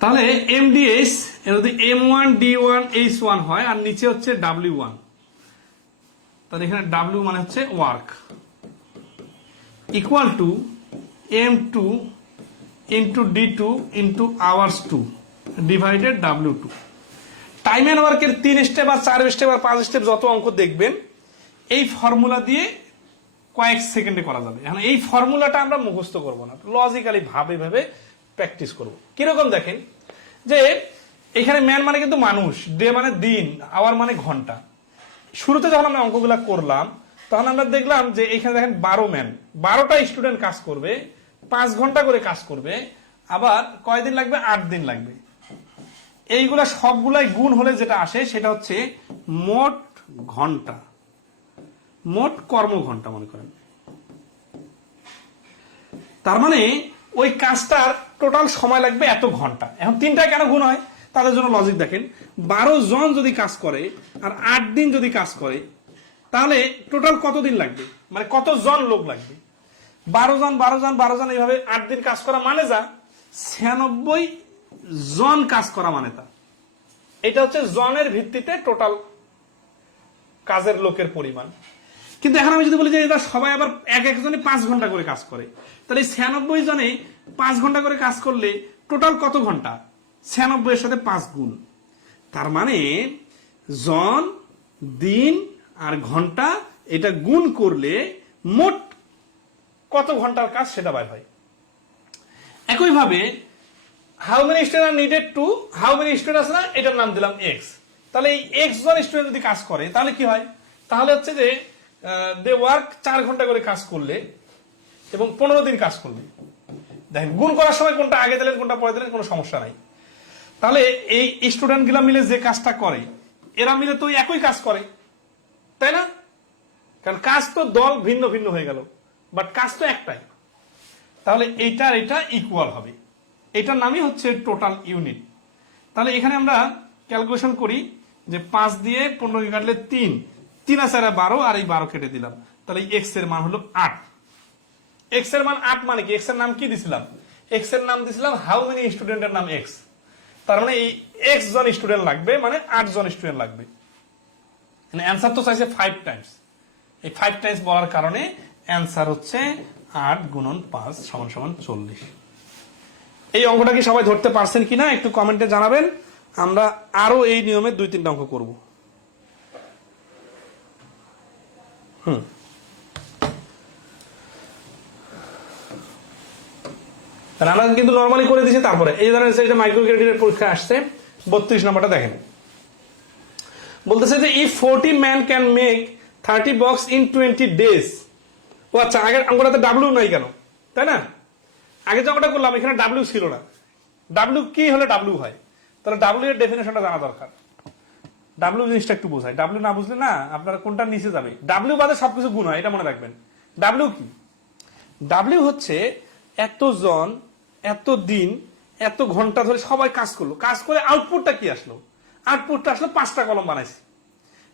তাহলে এমডিএস যদি M1 D1 H1 হয় আর নিচে হচ্ছে W1, তাহলে এখানে W মানে হচ্ছে work, equal to M2 into D2 into hours 2 divided W2। Time and ওয়ার্কের 3 স্টেপ আর 4 স্টেপ আর 5 স্টেপ যত অঙ্ক দেখবেন এই ফর্মুলা দিয়ে কয়েক সেকেন্ডে করা যাবে। এখন এই ফর্মুলাটা আমরা মুখস্থ করব না, লজিক্যালি ভাবে ভাবে প্র্যাকটিস করব। কিরকম দেখেন, যে এখানে ম্যান মানে কিন্তু মানুষ, ডে মানে দিন, আওয়ার মানে ঘন্টা। শুরুতে যখন আমরা অঙ্কগুলা করলাম তখন আমরা দেখলাম যে এখানে দেখেন 12 ম্যান, 12টা স্টুডেন্ট কাজ করবে, 5 ঘন্টা করে কাজ করবে, আবার কয়দিন লাগবে, 8 দিন লাগবে। এইগুলা সবগুলাই গুণ হলে যেটা আসে সেটা হচ্ছে মোট ঘন্টা, মোট কর্মঘন্টা মনে করেন। তার মানে ওই কাজটার টোটাল সময় লাগবে এত ঘন্টা। এখন 3টা কেন গুণ হয় তাদের জন্য লজিক দেখেন, 12 জন যদি কাজ করে আর 8 দিন যদি কাজ করে তাহলে টোটাল কত দিন লাগবে, মানে কত জন লোক লাগবে। 12 জন 12 জন 12 জন এইভাবে 8 দিন কাজ করা মানে যা 96 জন কাজ করা মানে তা। এটা হচ্ছে জনের ভিত্তিতে টোটাল কাজের লোকের পরিমাণ। কিন্তু এখন আমি যদি বলি যে এটা সবাই আবার এক একজনে 5 ঘন্টা করে কাজ করে, তাহলে 96 জনে 5 ঘন্টা করে কাজ করলে টোটাল কত ঘন্টা, 96 এর সাথে 5 গুণ। তার মানে জন, দিন আর ঘন্টা, এটা গুণ করলে মোট কত ঘন্টার কাজ সেটা বাইর হয়। একইভাবে how many student are needed to, how many student আছে না, এটার নাম দিলাম এক্স। তাহলে এই এক্স জন স্টুডেন্ট যদি কাজ করে তাহলে কি হয়, তাহলে হচ্ছে যে দে ওয়ার্ক 4 ঘন্টা করে কাজ করলে এবং 15 দিন কাজ করলে। দেখেন গুণ করার সময় কোনটা আগে দিলেন কোনটা পরে দিলেন কোনো সমস্যা নাই। তাহলে এই স্টুডেন্ট গুলা মিলে যে কাজটা করে এরা মিলে তো একই কাজ করে, তাই না? কারণ কাজ তো দল ভিন্ন ভিন্ন হয়ে গেল, বাট কাজ তো একটাই। তাহলে এইটার এটা ইকুয়াল হবে, এটার নামই হচ্ছে টোটাল ইউনিট। তাহলে এখানে আমরা ক্যালকুলেশন করি যে 5 দিয়ে 15 কে কাটলে 3, 3 আছে 12, আর এই 12 কেটে দিলাম, তাহলে এক্স এর মান হলো 8। এক্স এর মান 8 মানে কি, এক্স এর নাম কি দিছিলাম, এক্স এর নাম দিছিলাম হাউ মেনি স্টুডেন্টের নাম এক্স। তার মানে এই এক্স জন স্টুডেন্ট লাগবে, মানে 8 জন স্টুডেন্ট লাগবে। মানে অ্যান্সার তো চাইছে 5 টাইমস, এই 5 টাইমস বলার কারণে অ্যান্সার হচ্ছে 8 গুণন 5 সমান সমান 40। এই অঙ্কটা কি সবাই ধরতে পারছেন কিনা একটু কমেন্টে জানাবেন। আমরা আরো এই নিয়মে 2-3টা অঙ্ক করব। আমরা কিন্তু নরমালি করে দিয়েছি। তারপরে এই ধরনের এটা মাইক্রো ক্রেডিটের পরীক্ষা আসছে, 32 নম্বরটা দেখেন। বলতেছে যে if 40 men can make 30 box in 20 days. ও আচ্ছা, আগের অঙ্কটাতে ডাব্লিউ নাই কেন, তাই না? আগে যে অঙ্কটা করলাম এখানে ডাব্লিউ ছিল না। ডাব্লিউ কি হলে ডাব্লিউ হয়, তাহলে ডাব্লিউ এর ডেফিনেশনটা জানা দরকার। ডাব্লিউ জিনিসটা একটু বোঝায়, ডাব্লিউ না বুঝলে না আপনারা কোনটা নিচে যাবে। ডাব্লিউ বাদে সবকিছু গুণ হয়, এটা মনে রাখবেন। ডাব্লিউ কি, ডাব্লিউ হচ্ছে এতজন, এত দিন, এত ঘন্টা ধরে সবাই কাজ করলো, কাজ করে আউটপুটটা কি আসলো, আউটপুটটা আসলো 5টা কলম বানাইছি,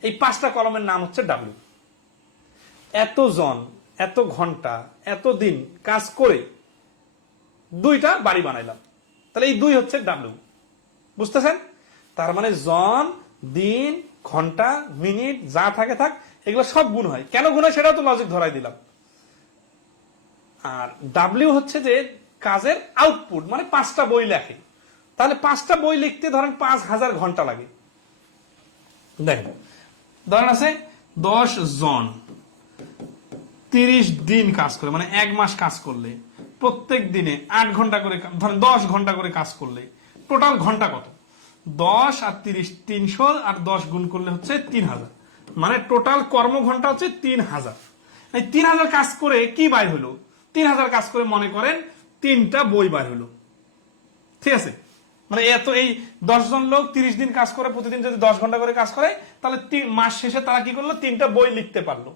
এই 5টা কলমের নাম হচ্ছে ডাব্লিউ। এতজন, এত ঘন্টা, এত দিন কাজ করে 2টা বাড়ি বানাইলাম, তাহলে এই 2 হচ্ছে ডাব্লিউ। বুঝতেছেন? তার মানে জন, দিন, ঘন্টা, মিনিট যা থাকে থাক, এগুলো সব গুণ হয়। কেন গুণ হয় সেটাও তো লজিক ধরাই দিলাম। আর ডাব্লিউ হচ্ছে যে কাজের আউটপুট, মানে 5টা বই লেখে, তাহলে 5টা বই লিখতে ধরেন 5000 ঘন্টা লাগে। দেখেন ধরেন আছে 10 জন 30 দিন কাজ করে, মানে 1 মাস কাজ করলে প্রত্যেক দিনে 8 ঘন্টা করে, ধরেন 10 ঘন্টা করে কাজ করলে টোটাল ঘন্টা কত, 10 আর 30 300, আর 10 গুণ করলে হচ্ছে 3000, মানে টোটাল কর্মঘন্টা হচ্ছে 3000। এই 3000 কাজ করে কি বাইর হলো, 3000 কাজ করে মনে করেন 3টা বই বাইর হলো। ঠিক আছে, মানে এত এই 10 জন লোক 30 দিন কাজ করে, প্রতিদিন যদি 10 ঘন্টা করে কাজ করে, তাহলে মাস শেষে তারা কি করলো, 3টা বই লিখতে পারলো।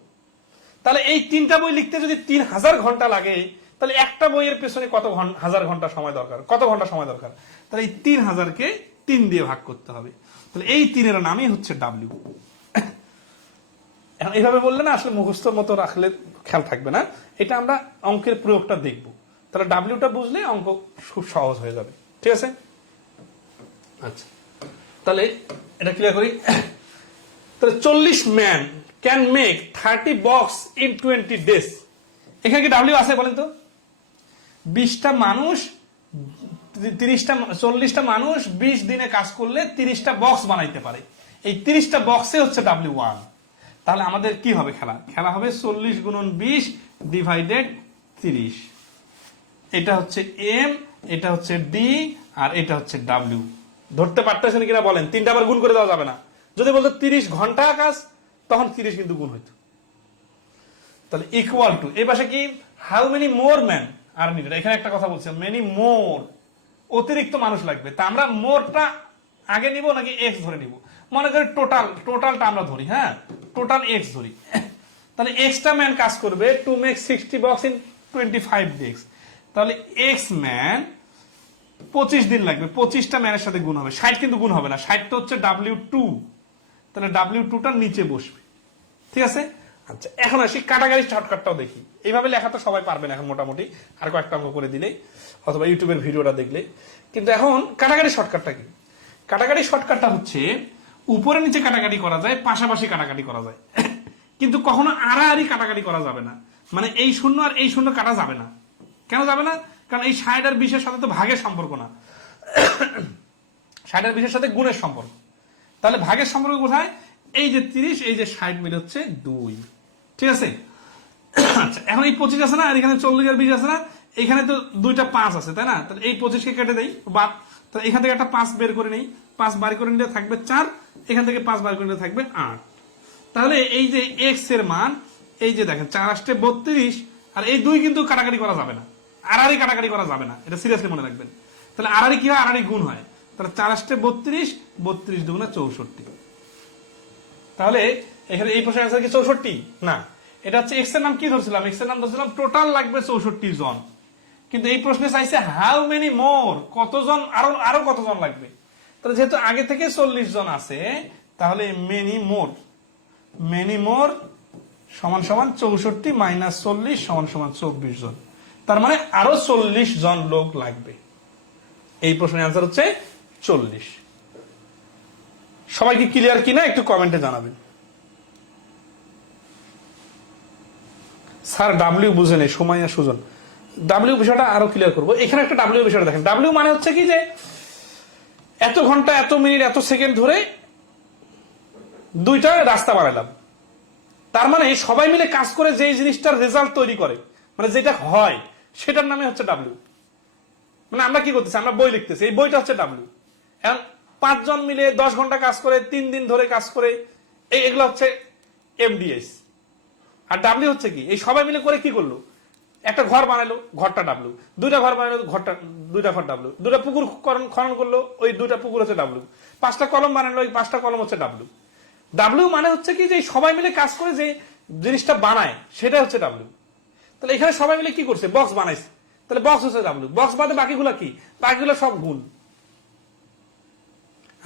তাহলে এই 3টা বই লিখতে যদি 3000 ঘন্টা লাগে, তাহলে একটা বইয়ের পেছনে কত হাজার ঘন্টা সময় দরকার, কত ঘন্টা সময় দরকার, তাহলে এই 3000কে 3 দিয়ে ভাগ করতে হবে। তাহলে এই 3-এর নামই হচ্ছে ডাব্লিউ। এখন এইভাবে বললে না আসলে মুখস্থর মতো রাখলে খেয়াল থাকবে না, এটা আমরা অঙ্কের প্রয়োগটা দেখব, তাহলে ডাব্লিউটা বুঝলে অঙ্ক খুব সহজ হয়ে যাবে। ঠিক আছে, আচ্ছা তাহলে এটা ক্লিয়ার করি। তাহলে 40 men can make 30 box in 20 days. এখানে কি ডাব্লিউ আছে বলেন তো? 20টা মানুষ 40টা মানুষ 20 দিনে কাজ করলে 30টা বক্স বানাইতে পারে, এই 30টা বক্সে হচ্ছে W1। তাহলে আমাদের কি হবে, খেলা হবে 40 গুণন 20 ডিভাইডেড 30। এটা হচ্ছে এম, এটা হচ্ছে ডি, আর এটা হচ্ছে ডাব্লিউ। ধরতে পারতেছেন কিনা বলেন? 3টা আবার গুণ করে দেওয়া যাবে না। যদি বলতো 30 ঘন্টা কাজ, তখন 30 কিন্তু গুণ হইতো। তাহলে ইকুয়াল টু এই পাশে কি, how many more man are needed. এখানে একটা কথা বলছি, মেনি মোর, অতিরিক্ত মানুষ লাগবে। তা আমরা মোরটা আগে নিব নাকি এক্স ধরে নিব? মনে করি টোটালটা আমরা ধরি, হ্যাঁ টোটাল এক্স ধরি। তাহলে এক্সটা ম্যান কাজ করবে to make 60 box in 25 days. তাহলে এক্স ম্যান 25 দিন লাগবে, 25টা ম্যানের সাথে গুণ হবে। 60 কিন্তু গুণ হবে না, 60টা হচ্ছে W2, তাহলে W2টা নিচে বসবে। ঠিক আছে, আচ্ছা এখন আসি কাটাকাটি শর্টকাটটাও দেখি। এইভাবে লেখা তো সবাই পারবেন এখন মোটামুটি, আর কয়েকটা অঙ্ক করে দিলেই অথবা ইউটিউবের ভিডিওটা দেখলে। কিন্তু এখন কাটাকাটি শর্টকাটটা কি? কাটাকাটি শর্টকাটটা হচ্ছে উপরে নিচে কাটাকাটি করা যায়, পাশাপাশি কাটাকাটি করা যায়, কিন্তু কখনো আড়াআড়ি কাটাকাটি করা যাবে না। মানে এই শূন্য আর এই শূন্য কাটা যাবে না। কেন যাবে না? কারণ এই 60 আর 20-এর সাথে তো ভাগের সম্পর্ক না, 60 আর 20-এর সাথে গুণের সম্পর্ক। তাহলে ভাগের সম্পর্ক কোথায়? এই যে 30, এই যে 60 মিলে হচ্ছে 2। ঠিক আছে? আচ্ছা, এখন এই 25 আছে না, আর এখানে 40 আর 20 আছে না, এখানে তো দুইটা 5 আছে, তাই না? তাহলে এই 25 কে কেটে দেই, বাদ। তাহলে এখান থেকে একটা 5 বের করে নেই, 5 বার করে নিলে থাকবে 4, এখান থেকে 5 বার করে নিলে থাকবে 8। তাহলে এই যে এক্স এর মান, এই যে দেখেন 4 আসতে 32, আর এই 2 কিন্তু কাটাকাটি করা যাবে না, আড়াআড়ি কাটাকাটি করা যাবে না, এটা সিরিয়াসলি মনে রাখবেন। তাহলে আড়াআড়ি কি হয়? আড়াআড়ি গুণ হয়। তাহলে 4 আসতে 32, 32 দুগুণে 64। তাহলে এখানে এই প্রশ্নের অ্যান্সার কি 64? না, এটা হচ্ছে এক্স এর নাম কি ধরছিলাম? এক্স এর নাম ধরছিলাম টোটাল লাগবে 64 জন, কিন্তু এই প্রশ্নে চাইছে হাউ মেনি মোর, কতজন, আরো কতজন লাগবে। তাহলে যেহেতু আগে থেকে 40 জন আছে, তাহলে মেনি মোর সমান সমান 64 মাইনাস 40 সমান সমান 24 জন। তার মানে আরো 40 জন লোক লাগবে। এই প্রশ্নের অ্যান্সার হচ্ছে 40। সবাইকে ক্লিয়ার কিনা একটু কমেন্টে জানাবেন। স্যার ডাব্লিউ বুঝে নেই, সময় আর সুজন। ডাব্লিউ বিষয়টা আরো ক্লিয়ার করবো। এখানে একটা ডাব্লিউ বিষয়টা দেখেন। ডাব্লিউ মানে হচ্ছে কি যে এত ঘন্টা, এত মিনিট, এত সেকেন্ড ধরে দুইটা রাস্তা বানালাম। তার মানে সবাই মিলে কাজ করে যে জিনিসটার রেজাল্ট তৈরি করে, মানে যেটা হয়, সেটার নামে হচ্ছে ডাব্লিউ। মানে আমরা কি করতেছি? আমরা বই লিখতেছি, এই বইটা হচ্ছে ডাব্লিউ। এখন 5 জন মিলে 10 ঘন্টা কাজ করে, 3 দিন ধরে কাজ করে, এগুলো হচ্ছে এমডিএস। আর ডাব্লিউ হচ্ছে কি? এই সবাই মিলে করে কি করলো? একটা ঘর বানালো, ঘরটা ডাব্লিউ। দুইটা ঘর বানালো, দুইটা ঘর ডাব্লিউ। দুটা পুকুর খনন করলো, ওই দুইটা পুকুর হচ্ছে ডাব্লিউ। 5টা কলম বানালো, ওই 5টা কলম হচ্ছে ডাব্লিউ। ডাব্লিউ মানে হচ্ছে কি যে সবাই মিলে কাজ করে যে জিনিসটা বানায়, সেটা হচ্ছে ডাব্লিউ। তাহলে এখানে সবাই মিলে কি করছে? বক্স বানাইছে, তাহলে বক্স হচ্ছে ডাব্লিউ। বক্স বাদে বাকিগুলা কি? বাকিগুলো সব গুণ।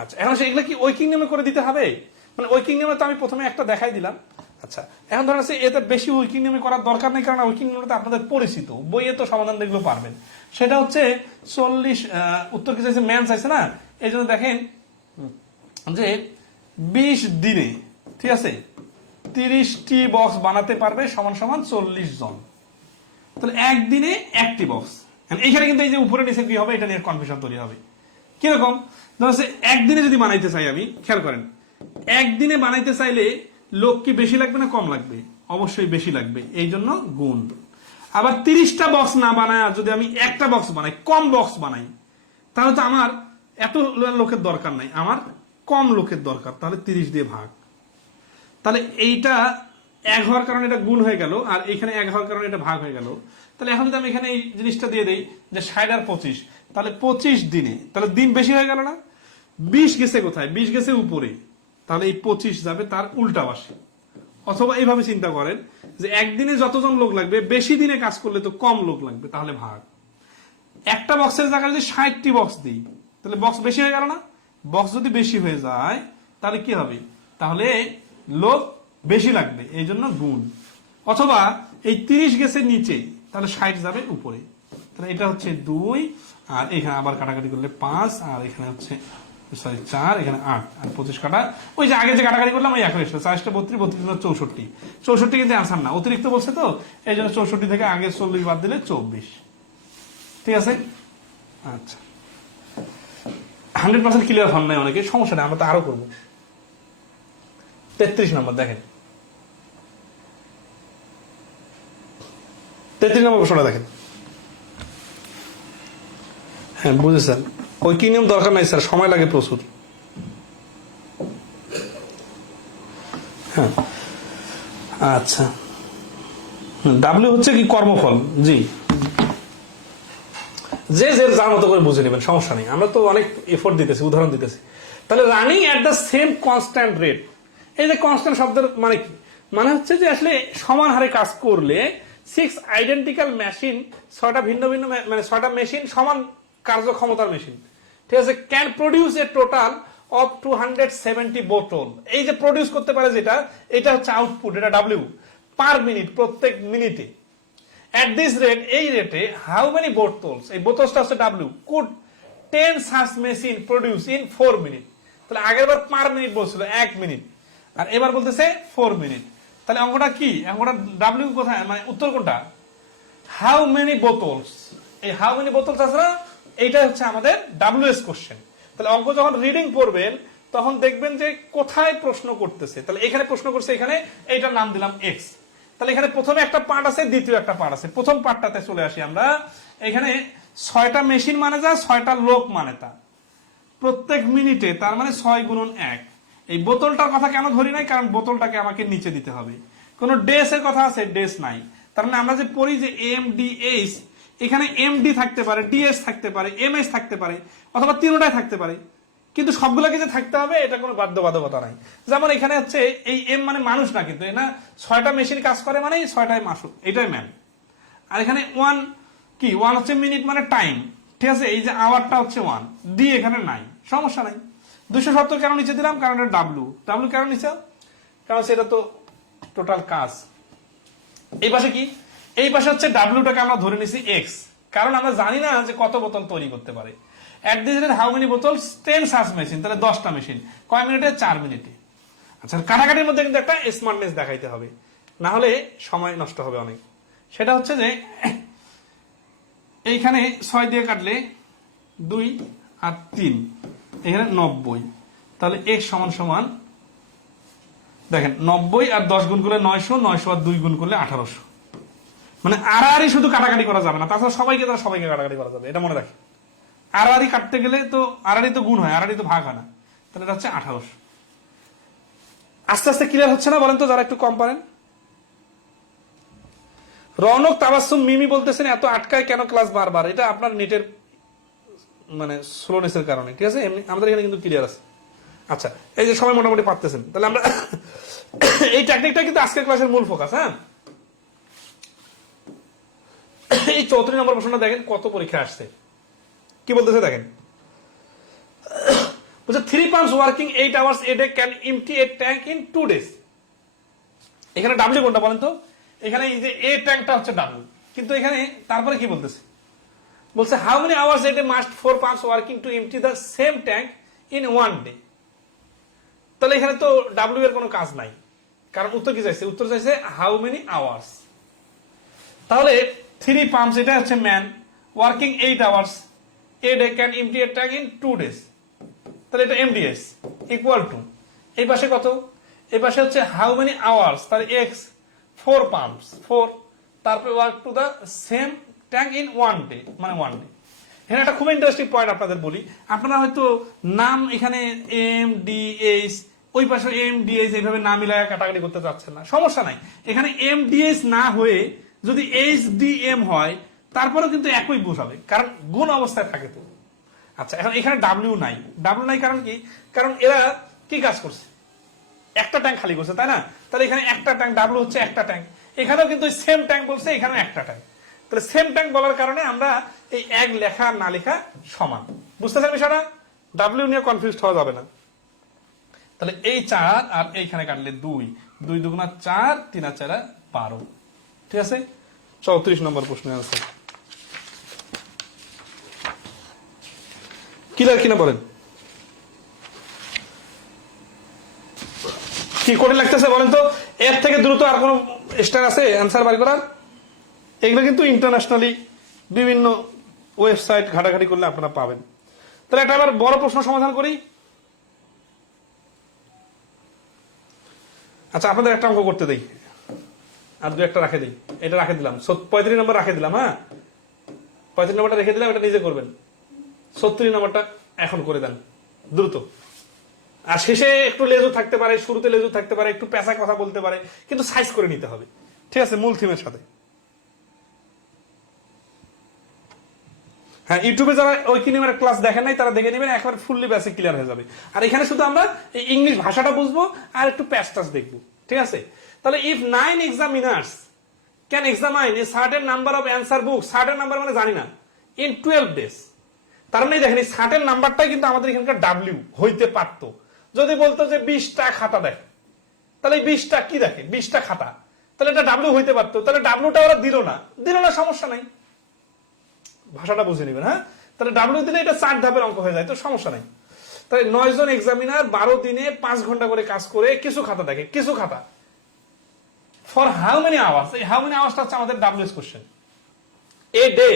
আচ্ছা, এখন সেগুলো কি ঐকিক নিয়মে করে দিতে হবে? মানে ঐকিক নিয়মে তো আমি প্রথমে একটা দেখাই দিলাম। আচ্ছা, এখন ধরেন এতে বেশি ঐকিক নিয়মে করার দরকার নেই, কারণ ঐকিক নিয়মটা আপনাদের পরিচিত, বইয়ে তো সমাধান দেখলেও পারবেন। সেটা হচ্ছে 40, উত্তর কি চাইছে? ম্যান চাইছে না, এই জন্য দেখেন যে 20 দিনে, ঠিক আছে, 30টি বক্স বানাতে পারবে সমান সমান 40 জন। তাহলে একদিনে 1টি বক্স। এইখানে কিন্তু এই যে উপরে নিচে কি হবে, এটা নিয়ে কনফিউশন তৈরি হবে। কিরকম? ধরো একদিনে যদি বানাইতে চাই, আমি খেয়াল করেন, একদিনে বানাইতে চাইলে লোক কি বেশি লাগবে না কম লাগবে? অবশ্যই বেশি লাগবে, এই জন্য গুণ। আবার 30টা বক্স না বানায় যদি আমি একটা বক্স বানাই, কম বক্স বানাই, তাহলে তো আমার এত লোকের দরকার নাই, আমার কম লোকের দরকার, তাহলে 30 দিয়ে ভাগ। তাহলে এইটা 1 হওয়ার কারণে এটা গুণ হয়ে গেল, আর এখানে 1 হওয়ার কারণে এটা ভাগ হয়ে গেল। তাহলে এখন যদি আমি এখানে এই জিনিসটা দিয়ে দেই যে 60 আর 25, তাহলে 25 দিনে, তাহলে দিন বেশি হয়ে গেল না? 20 গেছে কোথায়? 20 গেছে উপরে, তাহলে এই 25 যাবে তার উল্টা পাশে। অথবা এইভাবে চিন্তা করেন যে একদিনে যতজন লোক লাগবে, বেশি দিনে কাজ করলে তো কম লোক লাগবে, তাহলে ভাগ। একটা বক্সের জায়গায় যদি 60টি বক্স দিই, তাহলে বক্স বেশি হয়ে গেল না? বক্স যদি বেশি হয়ে যায়, তাহলে কি হবে? তাহলে লোক বেশি লাগবে, এই জন্য গুণ। অথবা এই 30 গেছে নিচে, তাহলে 60 যাবে উপরে। তাহলে এটা হচ্ছে 2, আর এখানে আবার কাটাকাটি করলে 5, আর এখানে হচ্ছে 4, এখানে 8, আর 25 কাটা, ওই যে আগে যে কাটাকাটি করলাম ওই একই এসেছে। 4 32, 32 64। 64 কিন্তু আনসার না, অতিরিক্ত বলছে তো, এই জন্য 64 থেকে আগে 40 বাদ দিলে 24। ঠিক আছে? আচ্ছা, 100% ক্লিয়ার হন নাই অনেকে, সমস্যা নেই, আমরা তো আরো করবো। 33 নম্বর দেখেন, 33 নম্বর প্রশ্নটা দেখেন। হ্যাঁ বুঝেছেন, ওই কি নিয়ম দরকার নাই স্যার, সময় লাগে প্রচুর। হ্যাঁ আচ্ছা, ডাব্লিউ হচ্ছে কি? কর্মফল। জি, যে যার মতো করে বুঝে নেবেন, সমস্যা নেই, আমরা তো অনেক এফোর্ট দিতেছি, উদাহরণ দিতেছি। তাহলে running at the same constant rate, এই যে কনস্ট্যান্ট শব্দের মানে কি? মানে হচ্ছে যে আসলে সমান হারে কাজ করলে 6 আইডেন্টিক্যাল মেশিন, 6টা ভিন্ন ভিন্ন, মানে 6টা মেশিন সমান কার্যক্ষমতার মেশিন, ঠিক আছে, can produce A total of 270 বোতল। এই যে প্রডিউস করতে পারে যেটা, এটা হচ্ছে আউটপুট, এটা ডাব্লিউ পার মিনিট, প্রত্যেক মিনিটে। At this rate, এই রেটে how many bottles, এই বোতলটা হচ্ছে W, could 10 such machine produce in 4 minutes? তাহলে আগের বার পার মিনিট বলছিল 1 মিনিট, আর এবার বলতেছে 4 মিনিট। তাহলে অঙ্কটা কি? অঙ্কটা ডাব্লিউ কোথায়, মানে উত্তর কোনটা? How many bottles. এই হাউ মেনি বোতলস আছে না, এইটা হচ্ছে আমাদের ডাব্লিউএস কোশ্চেন। তাহলে অঙ্ক যখন রিডিং পড়বেন, তখন দেখবেন যে কোথায় প্রশ্ন করতেছে। তাহলে এখানে প্রশ্ন করছে, এখানে এইটার নাম দিলাম এক্স। তাহলে এখানে প্রথমে একটা পার্ট আছে, দ্বিতীয় একটা পার্ট আছে। প্রথম পার্টটাতে চলে আসি আমরা। এখানে 6টা মেশিন মানে যা, 6টা লোক মানে তা, প্রত্যেক মিনিটে, তার মানে 6 গুণন 1। এই বোতলটার কথা কেন ধরি নাই, কারণ বোতলটাকে আমাকে নিচে দিতে হবে। কোন ডেস এর কথা আছে, ডেস নাই। তার মানে আমরা যে পড়ি যে এম ডি এইচ, এখানে এম ডি থাকতে পারে, ডিএস থাকতে পারে, এম এস থাকতে পারে, অথবা তিনটাই থাকতে পারে, কিন্তু সবগুলোকে যে থাকতে হবে এটা কোনো বাধ্যবাধকতা নাই। যেমন এখানে হচ্ছে এই এম মানে মানুষ না, কিন্তু না 6টা মেশিন কাজ করে মানে 6টাই মাসুক, এটাই ম্যান। আর এখানে 1 কি, 1 হচ্ছে মিনিট মানে টাইম, ঠিক আছে। এই যে আওয়ারটা হচ্ছে 1, ডি এখানে নাই, সমস্যা নাই। 270 কেন নিচে দিলাম, কারণ এটা ডাব্লু। ডাব্লু কেন নিচে, কারণ সেটা তো টোটাল কাজ। এই পাশে কি, এই পাশে হচ্ছে ডাব্লুটাকে আমরা ধরে নিছি এক্স, কারণ আমরা জানি না যে কত বোতল তৈরি করতে পারে। At this rate how many বোতল, 10 সাচ মেশিন, তাহলে 10টা মেশিন, কয় মিনিটে, 4 মিনিটে। আচ্ছা, কাটাকাটির মধ্যে কিন্তু একটা স্মার্টনেস দেখাইতে হবে, না হলে সময় নষ্ট হবে অনেক। সেটা হচ্ছে যে এইখানে 6 দিয়ে কাটলে 2 আর 3, এখানে 90, তাহলে এক্স সমান সমান দেখেন 90 আর 10 গুণ করলে 900, 900 আর 2 গুণ করলে 1800। মানে আড়াআড়ি শুধু কাটাকাটি করা যাবে না, তাছাড়া সবাইকে কাটাকাটি করা যাবে, এটা মনে রাখি। আড়াআড়ি কাটতে গেলে তো আড়াআড়ি তো গুণ হয়, আড়াআড়ি তো ভাগ হয় না, তাহলে এটা হচ্ছে 1800। আস্তে আস্তে ক্লিয়ার হচ্ছে না বলেন তো, যারা একটু কম পারেন। রৌনক, তাবাসসুম, মিমি বলতেছেন এত আটকায় কেন ক্লাস বারবার, এটা আপনার নেটের মানে স্লোনেসের কারণে, ঠিক আছে। এমনি আমাদের এখানে কিন্তু ক্লিয়ার আছে। আচ্ছা, এই যে সবাই মোটামুটি পারতেছেন, তাহলে আমরা এই টেকনিকটা কিন্তু আজকের ক্লাসের মূল ফোকাস। হ্যাঁ, এই 34 নম্বর প্রশ্নটা দেখেন কত পরীক্ষা আসছে, কি বলতেছে দেখেন। বলছে 3 pumps working 8 hours a day can empty a tank in 2 days। এখানে ডাব্লিউ কোনটা বলেন তো, এখানে এই যে এ ট্যাঙ্কটা হচ্ছে ডাব্লিউ, কিন্তু এখানে তারপরে কি বলতেছে, বলছে how many hours a day must 4 pumps working to empty the same tank in 1 day। তাহলে এখানে তো ডাব্লিউ এর কোনো কাজ নাই, কারণ উত্তর কি চাইছে, উত্তর চাইছে হাউ মেনি আওয়ার্স। তাহলে 3 pumps, এটা হচ্ছে man, working 8 hours a day can empty a tank in 2 days, তাহলে এটা এমডিএস ইকুয়াল টু এই পাশে কত, এই পাশে হচ্ছে হাউ মেনি আওয়ার্স, তাহলে এক্স 4 pumps 4, তারপরে work to the same tank in 1 day, মানে 1 day। এখানে একটা খুব ইন্টারেস্টিং পয়েন্ট আপনাদের বলি, আপনারা হয়তো নাম এখানে এম ডি এইচ, ওই পাশে এম ডি এইচ, এইভাবে নাম মিলায় কাটাকাটি করতে চাচ্ছেন না, সমস্যা নাই। এখানে এম ডি এইচ না হয়ে যদি এইচ ডি এম হয়, তারপরেও কিন্তু একই বোঝাবে, কারণ গুণ অবস্থায় থাকে তো। আচ্ছা, এখন এখানে ডাব্লিউ নাই, ডাব্লিউ নাই কারণ কি, কারণ এরা কি কাজ করছে, একটা ট্যাঙ্ক খালি করছে, তাই না। তাহলে এখানে একটা ট্যাঙ্ক, ডাব্লিউ হচ্ছে একটা ট্যাঙ্ক, এখানেও কিন্তু সেম ট্যাঙ্ক বলছে, এখানেও একটা ট্যাঙ্ক। তাহলে সেম ট্যাঙ্ক বলার কারণে আমরা এই এক লেখা আর না লেখা সমান, বুঝতেছেন বিষয়টা। ডাব্লিউ নিয়ে কনফিউজ হওয়া যাবে না। তাহলে এই 4 আর এইখানে কাটলে 2, 2 দুগুণা 4, 3 আর 4 12, ঠিক আছে। 34 নম্বর প্রশ্নের আনসার ক্লিয়ার কিনা বলেন, কি করে লাগতেছে বলেন তো। এর থেকে দ্রুত আর কোন স্টার আছে অ্যান্সার বার করার? এগুলো কিন্তু ইন্টারন্যাশনালি বিভিন্ন ওয়েবসাইট ঘাটাঘাটি করলে আপনারা পাবেন। তাহলে একটা আবার বড় প্রশ্ন সমাধান করি। আচ্ছা, আপনাদের একটা অঙ্ক করতে দেই, আর 2-একটা রাখে দিই। এটা রাখে দিলাম, 35 নম্বর রাখে দিলাম। হ্যাঁ, 35 নম্বরটা রেখে দিলাম, এটা নিজে করবেন। 36 নম্বরটা এখন করে দেন দ্রুত। আর শেষে একটু লেজু থাকতে পারে, শুরুতে লেজু থাকতে পারে, একটু পেঁচা কথা বলতে পারে, কিন্তু সাইজ করে নিতে হবে, ঠিক আছে, মূল থিমের সাথে। হ্যাঁ, ইউটিউবে যারা ওই কিনিমের ক্লাস দেখেন নাই তারা দেখে নেবেন, একবার ফুললি বেসিক ক্লিয়ার হয়ে যাবে। আর এখানে শুধু আমরা এই ইংলিশ ভাষাটা বুঝবো আর একটু প্যাচ টাচ দেখবো, ঠিক আছে। তাহলে if 9 examiners can examine a certain number of answer book, certain number মানে জানি না, ইন 12 days, তার মানে দেখেন এই সার্টেন নাম্বারটাই কিন্তু আমাদের এখানকার ডাব্লিউ হইতে পারতো। যদি বলতো যে 20টা খাতা দেখে, তাহলে 20টা কি দেখে, 20টা খাতা, তাহলে এটা ডাব্লিউ হইতে পারতো। তাহলে ডাব্লিউটা ওরা দিল না, সমস্যা নাই, ভাষাটা বুঝে নেবেন। হ্যাঁ, তাহলে ডাব্লিউ দিলে এটা 4 ধাপের অঙ্ক হয়ে যায়, তো সমস্যা নাই। তাহলে 9 জন এক্সামিনার 12 দিনে 5 ঘন্টা করে কাজ করে কিছু খাতা দেখে, কিছু খাতা, ফর হাউ মেনি আওয়ার্স, এই হাউ মেনি আওয়ার্সটা হচ্ছে আমাদের WS question. A day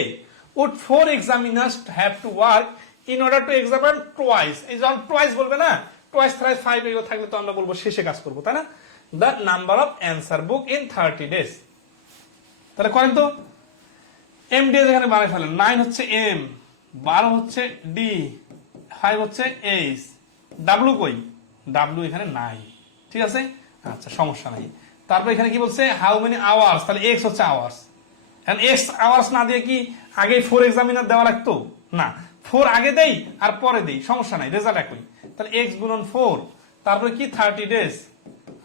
would 4 examiners have to work in order to examine twice, এই যখন twice বলবে না, টোয়াইস থ্রাইস 5 এগুলো থাকলে তো আমরা বলবো শেষে কাজ করবো, তাই না? The number of answer book in 30 days। তাহলে করেন তো, এম ডি এখানে বানাই ফেলেন। 9 হচ্ছে এম, 12 হচ্ছে ডি, 5 হচ্ছে এইচ, ডাব্লু কই? ডাব্লু এখানে নাই, ঠিক আছে? আচ্ছা, সমস্যা নাই। তারপর এখানে কি বলছে, হাউ মেনি আওয়ার্স, তাহলে এক্স হচ্ছে আওয়ার্স। এখন এক্স আওয়ার্স না দিয়ে কি আগে 4 এক্সামিনার দেওয়া লাগতো? না, 4 আগে দেই আর পরে দেই, সমস্যা নাই, রেজাল্ট একই। তাহলে এক্স গুণন 4, তারপরে কি 30 days।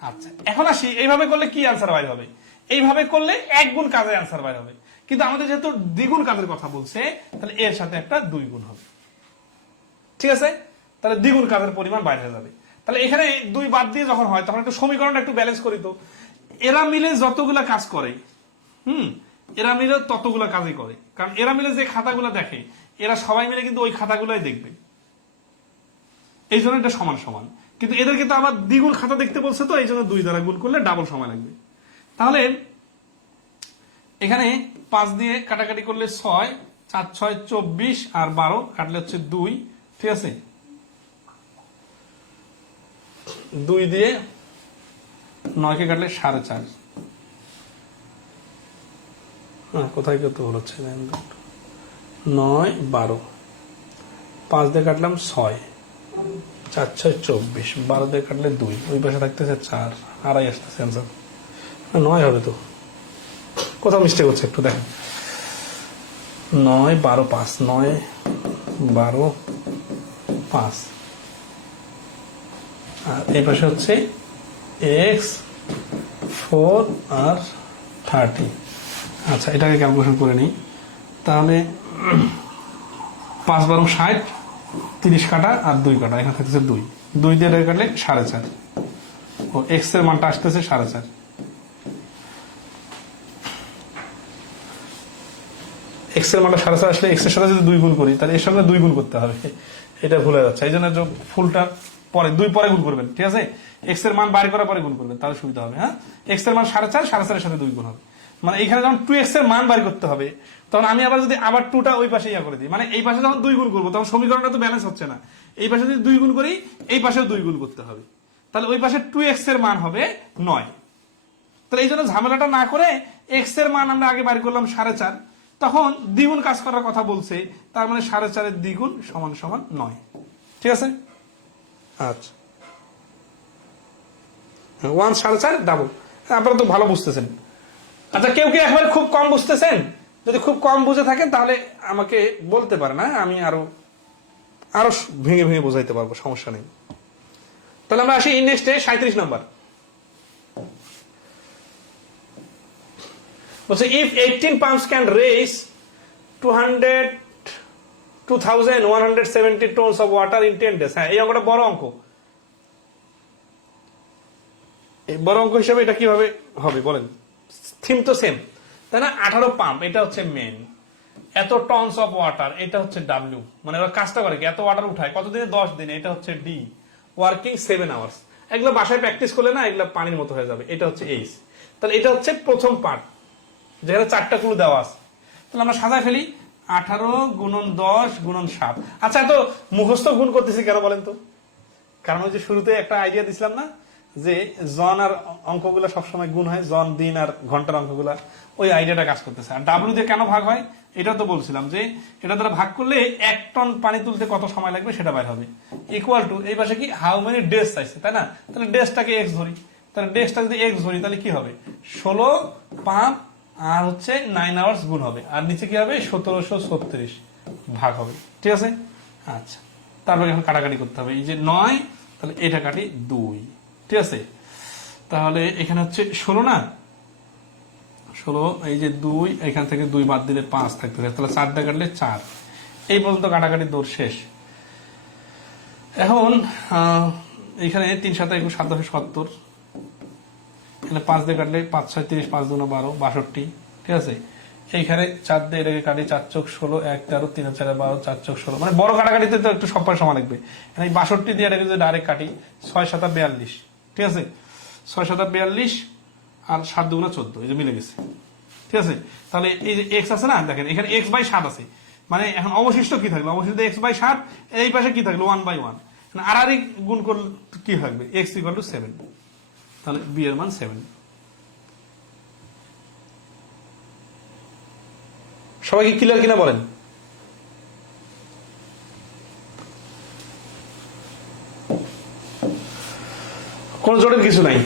আচ্ছা, এখন আসি, এইভাবে করলে কি আনসার বাইর হবে? এইভাবে করলে 1 গুণ কাজের আনসার বাইর হবে, কিন্তু আমাদের যেহেতু দ্বিগুণ কাজের কথা বলছে, তাহলে এর সাথে একটা 2 গুণ হবে, ঠিক আছে? তাহলে দ্বিগুণ কাজের পরিমাণ বাইরে হয়ে যাবে। তাহলে এখানে 2 বাদ দিয়ে যখন হয় তখন একটু সমীকরণটা একটু ব্যালেন্স করি তো। এরা মিলে যতগুলা কাজ করে, এরা মিলে ততগুলা কাজই করে, কারণ এরা মিলে যে খাতাগুলো দেখে এরা সবাই মিলে কিন্তু ওই খাতাগুলাই দেখবে, এই জন্য এটা সমান সমান। কিন্তু এদেরকে তো আবার দ্বিগুণ খাতা দেখতে বলছে, তো এই জন্য 2 দ্বারা গুণ করলে ডাবল সময় লাগবে। তাহলে এখানে 5 দিয়ে কাটাকাটি করলে 6, 4 6 24 আর 12 কাটলে হচ্ছে 2, ঠিক আছে? 2 দিয়ে 9 কে কাটলে 4.5। হ্যাঁ, কোথায় কত হচ্ছে? 9 12, 5 দিয়ে কাটলাম 6, 4 6 24, 12 দিয়ে কাটলে 2, ওই পাশে থাকতেছে 4, আড়াই আসতেছে অ্যান্সার। 9 হবে তো, কোথাও মিস্টেক হচ্ছে একটু দেখেন। 9 12 5, 9 12 5, আর এই পাশে হচ্ছে এক্স 4 আর 30। আচ্ছা, এটাকে ক্যালকুলেশন করে নিই। তাহলে 5 12 60, 30 কাটা আর 2 কাটা, এখানে থাকতেছে 2, 2 দিয়ে কাটলে 4.5, ও এক্স এর মানটা আসতেছে 4.5। এক্স এর মানটা 4.5 আসলে এক্স এর সাথে যদি 2 গুণ করি তাহলে এর সঙ্গে 2 গুণ করতে হবে, এটা ভুলে যাচ্ছে। এই জন্য ফুলটা পরে 2 পরে গুণ করবেন, ঠিক আছে? এক্স এর মান বাইর করার পরে গুণ করবেন, তাহলে সুবিধা হবে। হ্যাঁ, এক্স এর মান 4.5, 4.5 এর সাথে 2 গুণ হবে, মানে এখানে যখন 2x এর মান বাইর করতে হবে তখন আমি আবার যদি আবার 2টা ওই পাশে ইয়া করে দিই, মানে এই পাশে যখন 2 গুণ করবো তখন সমীকরণটা তো ব্যালেন্স হচ্ছে না। এই পাশে যদি 2 গুণ করি এই পাশেও 2 গুণ করতে হবে, তাহলে ওই পাশে 2x এর মান হবে 9। তাহলে এই জন্য ঝামেলাটা না করে এক্স এর মান আমরা আগে বাইর করলাম 4.5, তখন দ্বিগুণ কাজ করার কথা বলছে, তার মানে 4.5 এর দ্বিগুণ সমান সমান 9, ঠিক আছে? আচ্ছা, 1 4.5 ডাবল, আপনারা তো ভালো বুঝতেছেন। আচ্ছা, কেউ কি একবারে খুব কম বুঝতেছেন? যদি খুব কম বুঝে থাকেন তাহলে আমাকে বলতে পারেন, হ্যাঁ, আমি আরো ভেঙে ভেঙে বোঝাইতে পারবো, সমস্যা নেই। তাহলে আমরা আসি নেক্সটে 37 নম্বর। বলছে if 18 pumps can raise 2170 tons of water in 10 days। হ্যাঁ, এই অঙ্কটা বড় অঙ্ক। এই বড় অঙ্ক হিসেবে এটা কিভাবে হবে বলেন? থিম তো সেম, তাই না? 18 পাম্প, এটা হচ্ছে মেন, এত টনস অফ ওয়াটার, এটা হচ্ছে ডাব্লিউ, মানে ওরা কাজটা করে কি, এত ওয়াটার উঠায় কতদিনে? 10 দিনে, এটা হচ্ছে ডি, ওয়ার্কিং 7 আওয়ার্স। এগুলো বাসায় প্র্যাকটিস করলে না এগুলো পানির মতো হয়ে যাবে। এটা হচ্ছে এইচ। তাহলে এটা হচ্ছে প্রথম পার্ট, যেখানে 4টা ক্লু দেওয়া আছে। তাহলে আমরা সাজায় ফেলি, 18 গুণন 10 গুণন 7। আচ্ছা, এত মুখস্থ গুণ করতেছি কেন বলেন তো? কারণ ওই যে শুরুতে একটা আইডিয়া দিছিলাম না, যে জন আর অঙ্কগুলা সবসময় গুণ হয়, জন দিন আর ঘন্টার অঙ্কগুলা, ওই আইডিয়াটা কাজ করতেছে। আর ডাব্লিউ দিয়ে কেন ভাগ হয় এটা তো বলছিলাম, যে এটা দ্বারা ভাগ করলে 1 টন পানি তুলতে কত সময় লাগবে সেটা বাইর হবে, ইকুয়াল টু এই পাশে কি হাউ মেনি ডেজ চাইছে, তাই না? তাহলে ডেজটাকে এক্স ধরি, তাহলে ডেজটা যদি এক্স ধরি তাহলে কি হবে? 16 পাম্প আর হচ্ছে 9 আওয়ার্স গুণ হবে, আর নিচে কি হবে? 1736 ভাগ হবে, ঠিক আছে? আচ্ছা, তারপরে এখন কাটাকাটি করতে হবে। এই যে 9, তাহলে এটা কাটি 2, ঠিক আছে? তাহলে এখানে হচ্ছে 16 না, 16, এই যে 2, এখান থেকে 2 বাদ দিলে 5 থাকতে হবে, তাহলে 4 দিয়ে কাটলে 4। এই পর্যন্ত কাটাকাটি দৌড় শেষ। এখন এখানে 3 7 21 7 10 70, এখানে 5 দিয়ে কাটলে 5 6 30, 5 2 12 62, ঠিক আছে? এইখানে 4 দিয়ে এটাকে কাটি, 4 চোখ 16, 1 13, 3 4 12, 4 চোখ 16, মানে বড় কাটাকাটিতে তো একটু সব সময় লাগবে। এই 62 দিয়ে এটাকে যদি ডাইরেক্ট কাটি, 6 7 42, ঠিক আছে? 6 7 42 আর 7 2 14, এই যে মিলে গেছে, ঠিক আছে? তাহলে এই যে এক্স আছে না, দেখেন এখানে x/7 আছে, মানে এখন অবশিষ্ট কি থাকলো? অবশিষ্ট x/7, এই পাশে কি থাকলো? 1/1। আর আর গুণ করলে কি হবে, এক্স ইকুয়াল টু 7, তাহলে বি এর মান 7। সবাই কি ক্লিয়ার কিনা বলেন? কোন জটিল কিছু নাই।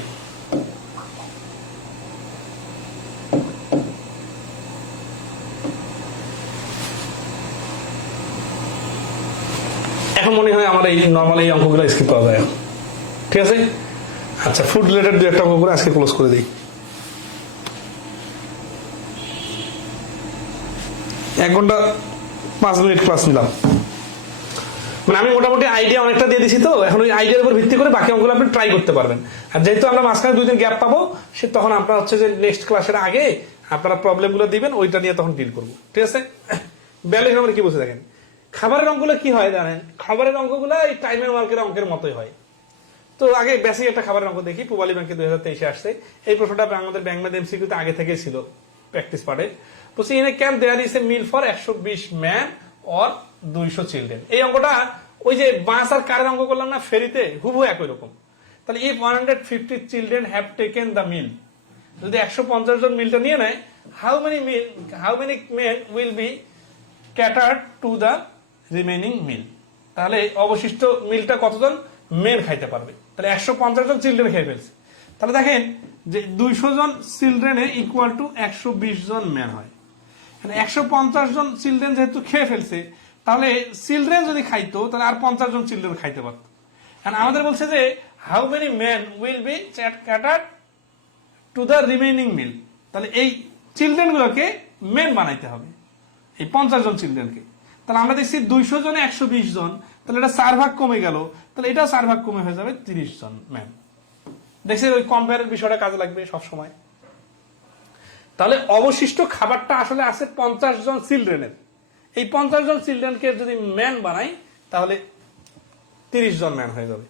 এখন মনে হয় আমার এই নর্মাল এই অঙ্কগুলো স্কিপ করা যায়, ঠিক আছে? আচ্ছা, ফুড রিলেটেড দু একটা অঙ্ক করে আজকে ক্লোজ করে দিই। 1 ঘন্টা 5 মিনিট ক্লাস নিলাম, মানে আমি মোটামুটি আইডিয়া অনেকটা দিয়ে দিছি, তো এখন ওই আইডিয়ার উপর ভিত্তি করে বাকি অঙ্কগুলো আপনি ট্রাই করতে পারবেন। আর যেহেতু আমরা মাঝখানে 2 দিন গ্যাপ পাবো, সে তখন আপনার হচ্ছে যে নেক্সট ক্লাসের আগে আপনারা প্রবলেম গুলো দিবেন, ওইটা নিয়ে তখন ডিল করবো, ঠিক আছে? 42 নম্বরে কি বলছে দেখেন, খাবারের অঙ্কগুলো কি হয় জানেন? খাবারের অঙ্কগুলো এই টাইমের ওয়ার্কের অঙ্কের মতোই হয়। তো আগে বেসিক একটা খাবারের অঙ্ক দেখি, পূবালী ব্যাংকে 2023 আসছে। এই প্রশ্নটা আমাদের ব্যাংক ম্যাথ এমসিকিউতে আগে থেকেই ছিল, প্র্যাকটিস পার্টে। বলছি in a camp there is a meal for 120 man or 200 children. এই অঙ্কটা ওই যে বাস আর কারের অঙ্ক করলাম না ফেরিতে, হুবহু একই রকম। তাহলে if 150 children have taken the meal, যদি 150 জন মিলটা নিয়ে নেয়, how many men will be catered to the remaining meal. তাহলে অবশিষ্ট মিলটা কতজন মেন খাইতে পারবে? তাহলে 150 জন চিলড্রেন খেয়ে ফেলছে। তাহলে দেখেন যে 200 জন চিলড্রেনে ইকুয়াল টু 120 জন ম্যান হয়। 150 জন চিলড্রেন যেহেতু খেয়ে ফেলছে, তাহলে চিলড্রেন যদি খাইতো তাহলে আর 50 জন চিলড্রেন খাইতে পারত। আমাদের বলছে যে how many man will be catered to the remaining meal. তাহলে এই চিলড্রেন গুলোকে মেন বানাইতে হবে, এই 50 জন চিলড্রেনকে। তাহলে আমরা দেখছি 200 জনে 120 জন, তাহলে এটা 4 ভাগ কমে গেল, তাহলে এটাও 4 ভাগ কমে হয়ে যাবে 30 জন ম্যান। দেখছি ওই কম্পেয়ারের বিষয়টা কাজে লাগবে সব সময়। তাহলে অবশিষ্ট খাবারটা আসলে আছে 50 জন চিলড্রেনের। এই 50 জন চিলড্রেনকে যদি ম্যান বানাই, তাহলে 30 জন ম্যান হয়ে যাবে।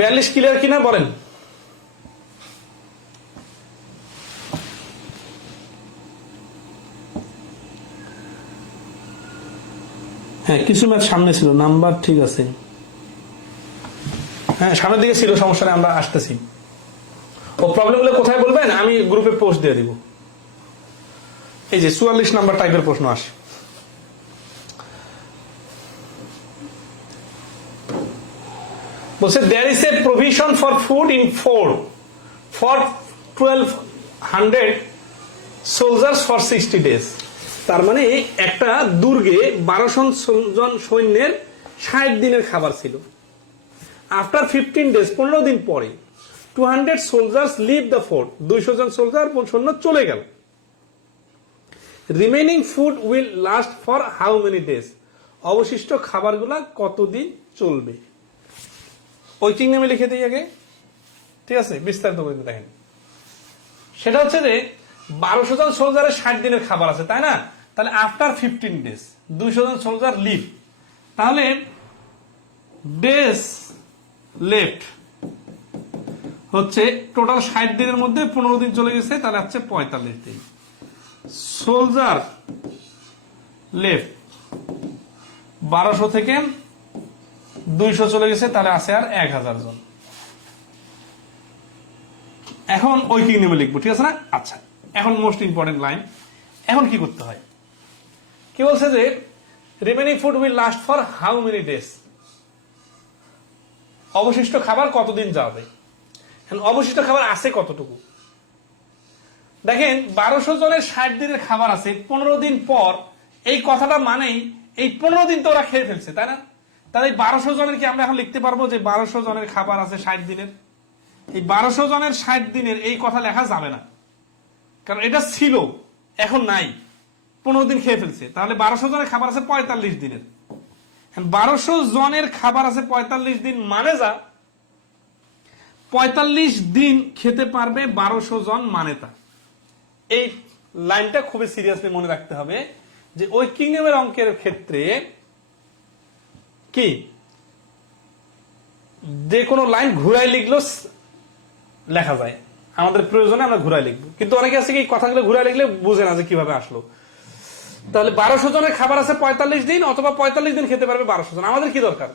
ব্যালিশ ক্লিয়ার কিনা বলেন? হ্যাঁ, কিছু ম্যাথ সামনে ছিল, নাম্বার ঠিক আছে, হ্যাঁ সামনের দিকে ছিল, সমস্যা নেই, আমরা আসতেছি। ও প্রবলেমগুলো কোথায় বলবেন, আমি গ্রুপে পোস্ট দিয়ে দিব। এই যে 44 নাম্বার টাইপের প্রশ্ন আসে। বলছে there is a provision for food in fort for 1200 soldiers for 60 days। তার মানে একটা দুর্গে 1200 জন সৈন্যের 60 দিনের খাবার ছিল। আফটার 15 days 15 দিন পরে 200 soldiers leave the fort, 200 জন সোলজার সৈন্য চলে গেল। Remaining food will last for how many days, অবশিষ্ট খাবারগুলা কতদিন চলবে? পৈতৃক নামে লিখে দিই আগে, ঠিক আছে? বিস্তারিত করে দেখেন। সেটা হচ্ছে যে 1200 জন সোলজারের 60 দিনের খাবার আছে, তাই না? তাহলে আফটার 15 ডেজ 200 জন সোলজার লিভ, তাহলে ডেজ লেফট হচ্ছে টোটাল 60 দিনের মধ্যে 15 দিন চলে গেছে, তাহলে হচ্ছে 45 দিন। সোলজার লেফট 1200 থেকে 200 চলে গেছে, তাহলে আছে আর 1000 জন। এখন ঐকিক নিয়মে লিখবো, ঠিক আছে না? আচ্ছা, এখন মোস্ট ইম্পর্টেন্ট লাইন, এখন কি করতে হয়? কি বলছে যে remaining food will last for how many days, অবশিষ্ট খাবার কতদিন যাবে। অবশিষ্ট খাবার আছে কতটুকু? দেখেন 1200 জনের 60 দিনের খাবার আছে 15 দিন পর, এই কথাটা মানেই এই 15 দিন তো ওরা খেয়ে ফেলছে, তাই না? তাহলে 1200 জনের কি আমরা এখন লিখতে পারবো যে 1200 জনের খাবার আছে 60 দিনের? এই 1200 জনের 60 দিনের এই কথা লেখা যাবে না, কারণ এটা ছিল, এখন নাই, 15 দিন খেয়ে ফেলছে। তাহলে 1200 জনের খাবার আছে 45 দিনের। 1200 জনের খাবার আছে 45 দিন, মানে যা 45 দিন খেতে পারবে 1200 জন, মানে তা। এই লাইনটা খুবই সিরিয়াসলি মনে রাখতে হবে যে ঐকিক নিয়মের অঙ্কের ক্ষেত্রে কি যে কোনো লাইন ঘুরাই লিখলেও লেখা যায়, আমাদের প্রয়োজনে আমরা ঘুরাই লিখবো। কিন্তু অনেকে আছে কি কথাগুলো ঘুরাই লিখলে বুঝে না যে কিভাবে আসলো। তাহলে 1200 জনের খাবার আছে 45 দিন, অথবা 45 দিন খেতে পারবে 1200 জন। আমাদের কি দরকার?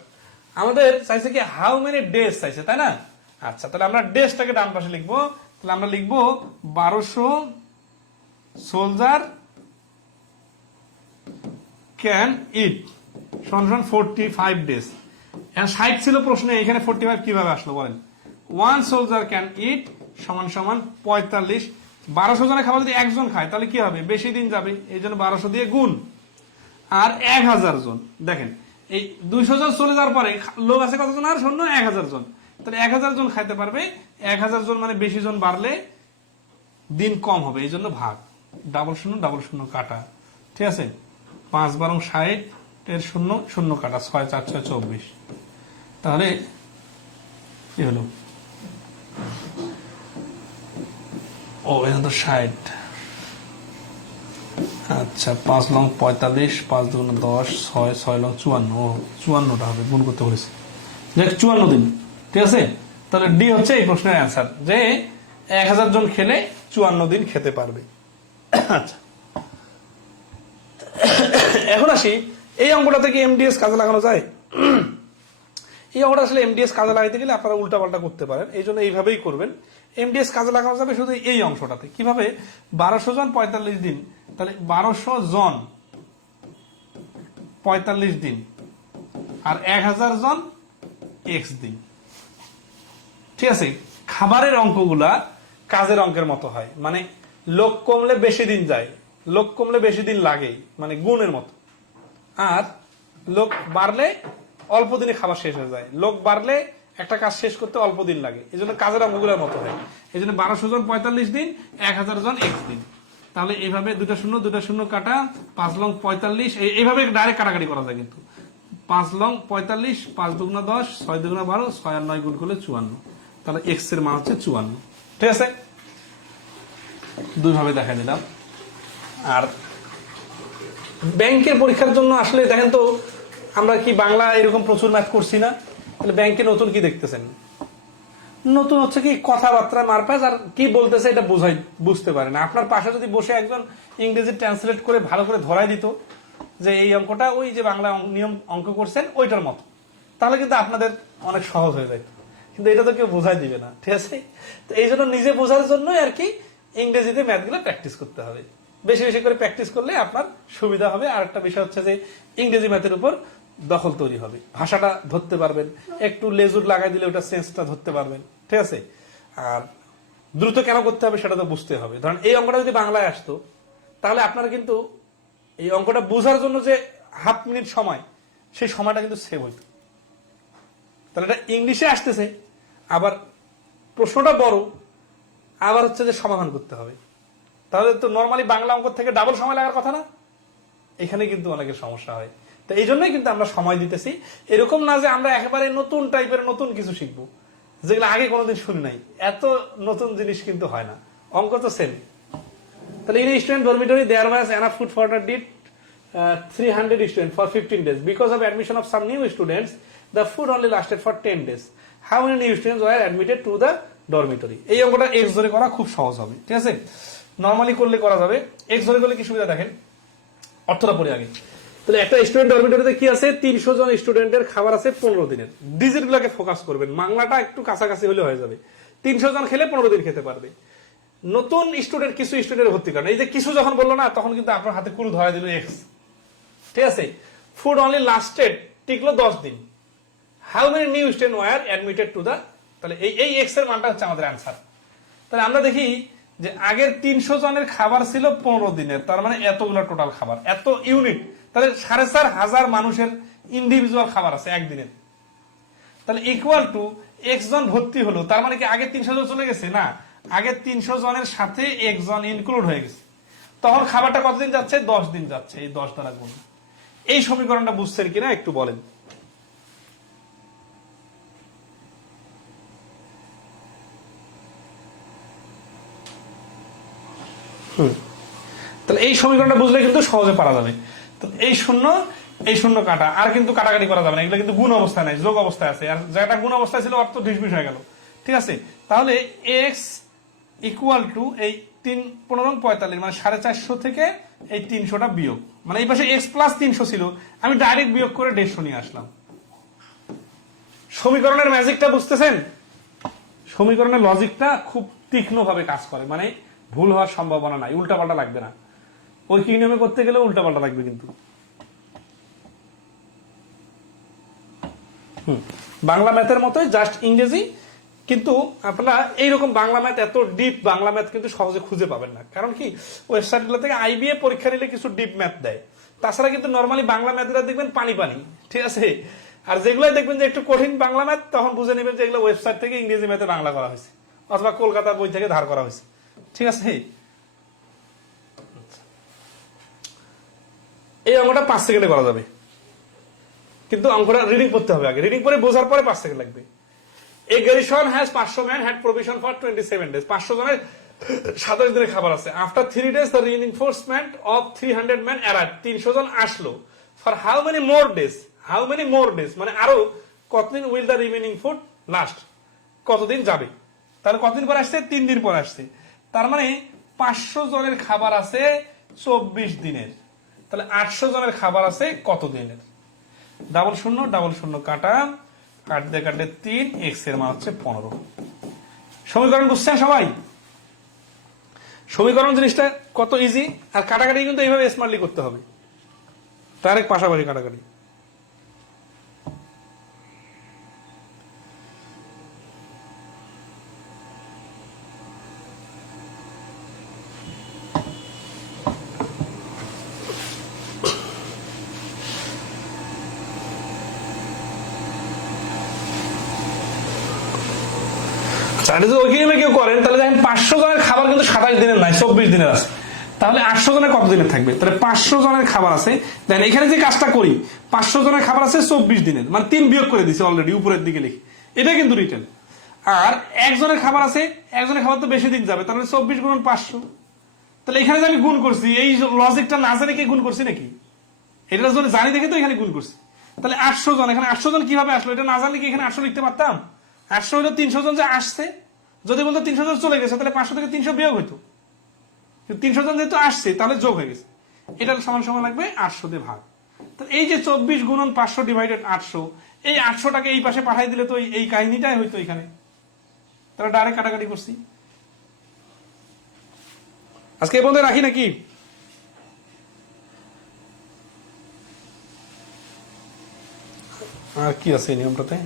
আমাদের চাইছে কি হাউ মেনি ডেজ চাইছে, তাই না? আচ্ছা, তাহলে আমরা ডেজটাকে ডান পাশে লিখবো। তাহলে আমরা লিখবো 1200 সোলজার ক্যান ইট সমান 45 ডেজ। এখন 60 ছিল প্রশ্নে, এখানে 45 কিভাবে আসলো বলেন? 1 সোলজার ক্যান ইট সমান 45। 1200 জনের খাবার যদি একজন খায় তাহলে কি হবে? বেশি দিন যাবে, এই জন্য 1200 দিয়ে গুণ। আর 1000 জন, দেখেন এই 200 জন চলে যাওয়ার পরে লোক আছে কতজন? আর শূন্য 1000 জন। তাহলে 1000 জন খাইতে পারবে। 1000 জন মানে বেশি জন বাড়লে দিন কম হবে, এই জন্য ভাগ। ডাবল শূন্য কাটা, ঠিক আছে? 5 বারং 60 এর শূন্য শূন্য কাটা, 6 4 6 24। তাহলে কি হলো? ও এটা তো 60। আচ্ছা, 5 লং 45, 5 দুগুণ 10, 6 6 লং 54। ও 54টা হবে, গুণ করতে বলেছে। দেখ 54 দিন, ঠিক আছে? তাহলে ডি হচ্ছে এই প্রশ্নের অ্যান্সার, যে 1000 জন খেলে 54 দিন খেতে পারবে। আচ্ছা, এখন আসি এই অঙ্কটা থেকে এমডিএস কাজে লাগানো যায়। এই অঙ্কটা আসলে এমডিএস কাজে লাগাইতে গেলে আপনারা উল্টাপাল্টা করতে পারেন, এই জন্য এইভাবেই করবেন। এমডিএস কাজে লাগানো যাবে শুধু এই অংশটাতে। কিভাবে? 1200 জন 45 দিন, তাহলে 1200 জন 45 দিন আর 1000 জন x দিন, ঠিক আছে? খাবারের অঙ্কগুলা কাজের অঙ্কের মতো হয়, মানে লোক কমলে বেশি দিন যায়, লোক কমলে বেশি দিন লাগে, মানে গুণের মতো। আর লোক বাড়লে অল্প দিনে খাবার শেষ হয়ে যায়, লোক বাড়লে একটা কাজ শেষ করতে অল্প দিন লাগে, এই জন্য কাজের অঙ্কগুলোর মতো হয়। এই জন্য 1200 জন 45 দিন, 1000 জন x দিন। তাহলে এইভাবে দুটা শূন্য কাটা, 5 লং 45, এইভাবে ডাইরেক্ট কাটাকাটি করা যায়। কিন্তু 5 লং 45, 5 দুগুণা 10, 6 দুগুণা 12, 6 আর 9 গুণ করলে 54। তাহলে এক্স এর মান হচ্ছে 54, ঠিক আছে? দুইভাবে দেখা দিলাম। আর ব্যাংকের পরীক্ষার জন্য আসলে দেখেন তো, আমরা কি বাংলা এরকম প্রচুর ম্যাথ করছি না? তাহলে ব্যাংকে নতুন কি দেখতেছেন? নতুন হচ্ছে কি কথাবার্তা মারপ্যাচ, আর কি বলতেছে এটা বুঝতে পারে না। আপনার পাশে যদি বসে একজন ইংরেজি ট্রান্সলেট করে ভালো করে ধরাই দিত যে এই অঙ্কটা ওই যে বাংলা নিয়ম অঙ্ক করছেন ওইটার মতো, তাহলে কিন্তু আপনাদের অনেক সহজ হয়ে যায়। কিন্তু এটা তো কেউ বোঝাই দিবে না, ঠিক আছে? তো এই জন্য নিজে বোঝার জন্যই আর কি ইংরেজিতে ম্যাথগুলো প্র্যাকটিস করতে হবে। বেশি বেশি করে প্র্যাকটিস করলে আপনার সুবিধা হবে। আর একটা বিষয় হচ্ছে যে ইংরেজি ম্যাথের উপর দখল তৈরি হবে, ভাষাটা ধরতে পারবেন, একটু লেজুর লাগাই দিলে ওটা সেন্সটা ধরতে পারবেন, ঠিক আছে? আর দ্রুত কেন করতে হবে সেটা তো বুঝতে হবে। ধরেন এই অঙ্কটা যদি বাংলায় আসতো, তাহলে আপনারা কিন্তু এই অঙ্কটা বোঝার জন্য যে হাফ মিনিট সময়, সেই সময়টা কিন্তু সেভ হইতো। তাহলে এটা ইংলিশে আসতেছে, আবার প্রশ্নটা বড়, আবার হচ্ছে যে সমাধান করতে হবে, তাহলে তো নর্মালি বাংলা অঙ্ক থেকে ডাবল সময় লাগার কথা না? এখানে কিন্তু অনেকের সমস্যা হয়। তো এই জন্যই কিন্তু আমরা সময় দিতেছি। এরকম না যে আমরা একেবারে নতুন টাইপের নতুন কিছু শিখবো যেগুলো আগে কোনোদিন শুনি নাই, এত নতুন জিনিস কিন্তু হয় না। অঙ্ক তো সেম। তাহলে in student dormitory there was enough food for the diet 300 student for 15 days. Because of admission of some new students, the food only lasted for 10 days. How many new students were admitted to the dormitory? এই অঙ্কটা x ধরে করা খুব সহজ হবে, ঠিক আছে? Normally করলে করা যাবে। এক্স ধরে করলে কি সুবিধা দেখেন, অর্থটা পড়ে আগে। তাহলে একটা স্টুডেন্ট ডরমিটরিতে কি আছে? 300 জন স্টুডেন্টের খাবার আছে 15 দিনের। ডিজিট গুলাকে ফোকাস করবেন, বাংলাটা একটু কাছাকাছি হলে হয়ে যাবে। 300 জন খেলে 15 দিন খেতে পারবে। নতুন স্টুডেন্ট কিছু স্টুডেন্ট ভর্তি করেন, এই যে কিছু যখন বললো না, তখন কিন্তু আপনার হাতে কুরু ধরা দিল এক্স, ঠিক আছে? ফুড অনলি লাস্টেড, টিকলো 10 দিন। How many new student were admitted to the, তাহলে এই এক্স এর মানটা হচ্ছে আমাদের অ্যান্সার। তাহলে আমরা দেখি যে আগের 300 জনের খাবার ছিল 15 দিনের, তার মানে এতগুলো টোটাল খাবার, এত ইউনিট, তাহলে 4,500 মানুষের ইন্ডিভিজুয়াল খাবার আছে একদিনের। তাহলে ইকুয়াল টু এক্স জন ভর্তি হলো, তার মানে কি আগে 300 জন চলে গেছে? না, আগে 300 জনের সাথে একজন ইনক্লুড হয়ে গেছে। তখন খাবারটা কতদিন যাচ্ছে? 10 দিন যাচ্ছে। এই 10 দ্বারা গুণ। এই সমীকরণটা বুঝছেন কিনা একটু বলেন। তাহলে এই সমীকরণটা বুঝলে কিন্তু সহজে পারা যাবে। তো এই শূন্য কাটা, আর কিন্তু কাটাকাটি করা যাবে না, এগুলো কিন্তু গুণ অবস্থায় নাই, যোগ অবস্থায় আছে। আর যেটা গুণ অবস্থায় ছিল অর্থ ঢিসমিস হয়ে গেল, ঠিক আছে? তাহলে এক্স ইকুয়াল টু এই 3×15=45, মানে 450 থেকে এই 300টা বিয়োগ, মানে এই পাশে x প্লাস 300 ছিল, আমি ডাইরেক্ট বিয়োগ করে 150 নিয়ে আসলাম। সমীকরণের ম্যাজিকটা বুঝতেছেন? সমীকরণের লজিকটা খুব তীক্ষ্ণভাবে কাজ করে, মানে ভুল হওয়ার সম্ভাবনা নাই, উল্টাপাল্টা লাগবে না। ওই কি নিয়মে করতে গেলে উল্টাপাল্টা লাগবে কিন্তু। বাংলা ম্যাথের মতোই, জাস্ট ইংরেজি। কিন্তু আপনারা এইরকম বাংলা ম্যাথ, এত ডিপ বাংলা ম্যাথ কিন্তু সহজে খুঁজে পাবেন না। কারণ কি, ওয়েবসাইট গুলো থেকে আইবিএ পরীক্ষা নিলে কিছু ডিপ ম্যাথ দেয়, তাছাড়া কিন্তু নর্মালি বাংলা ম্যাথগুলো দেখবেন পানি পানি, ঠিক আছে। আর যেগুলোই দেখবেন যে একটু কঠিন বাংলা ম্যাথ, তখন বুঝে নেবেন যে এগুলো ওয়েবসাইট থেকে ইংরেজি ম্যাথে বাংলা করা হয়েছে, অথবা কলকাতার বই থেকে ধার করা হয়েছে, ঠিক আছে। এই অঙ্কটা 5 সেকেন্ডে করা যাবে, কিন্তু অঙ্কটা রিডিং করতে হবে আগে, রিডিং করে বোঝার পরে 5 সেকেন্ড লাগবে। A garrison has 500 men had provision for 27 days. 500 জনের 27 দিনের খাবার আছে। After 3 days the reinforcement of 300 men arrived. 300 জন আসলো। For how many more days? How many more days? মানে আরো কতদিন will the remaining food last? কতদিন যাবে? তাহলে কতদিন পর আসছে? 3 দিন পর আসছে। তার মানে 500 জনের খাবার আছে 24 দিনের। তাহলে 800 জনের খাবার আছে কত দিনের? ডাবল শূন্য কাটা, কাটতে কাটতে 3, x এর মান হচ্ছে 15। সমীকরণ বুঝছেন সবাই? সমীকরণ জিনিসটা কত ইজি, আর কাটাকাটি কিন্তু এইভাবে স্মার্টলি করতে হবে, ডাইরেক্ট পাশাপাশি কাটাকাটি। কেউ করেন, তাহলে দেখেন 500 জনের খাবার কিন্তু 27 দিনের নাই, 24 দিনের আছে। তাহলে 800 জনের কত দিনের থাকবে? তাহলে 500 জনের খাবার আছে, দেখেন এখানে যে কাজটা করি, 500 জনের খাবার আছে 24 দিনের, মানে 3 বিয়োগ করে দিছি অলরেডি উপরের দিকে লিখে, এটা কিন্তু রিটেন। আর একজনের খাবার আছে, একজনের খাবার তো বেশি দিন যাবে, তাহলে 24 গুণন 500। তাহলে এখানে যে আমি গুণ করছি, এই লজিকটা না জানি কি গুণ করছি নাকি? এটা যদি জানি দেখে তো এখানে গুণ করছি। তাহলে 800 জন, এখানে 800 জন কিভাবে আসলো? এটা না জানলে কি এখানে 800 লিখতে পারতাম? 800 হলো 300 জন যে আসছে, যদি বলতো 300 জন চলে গেছে, তাহলে 500 থেকে 300 বিয়োগ হইতো। 300 জন যেহেতু আসছে, তাহলে যোগ হয়ে গেছে, এটা সমান সমান লাগবে 800 দিয়ে ভাগ। এই যে 24 গুণন 500 ডিভাইডেড 800, এই 800টাকে এই পাশে পাঠাই দিলে তো এই কাহিনীটাই হইতো এখানে। তাহলে ডাইরেক্ট কাটাকাটি করছি। আজকে এই পর্যন্ত রাখি নাকি? আর কি আছে এই নিয়মটাতে?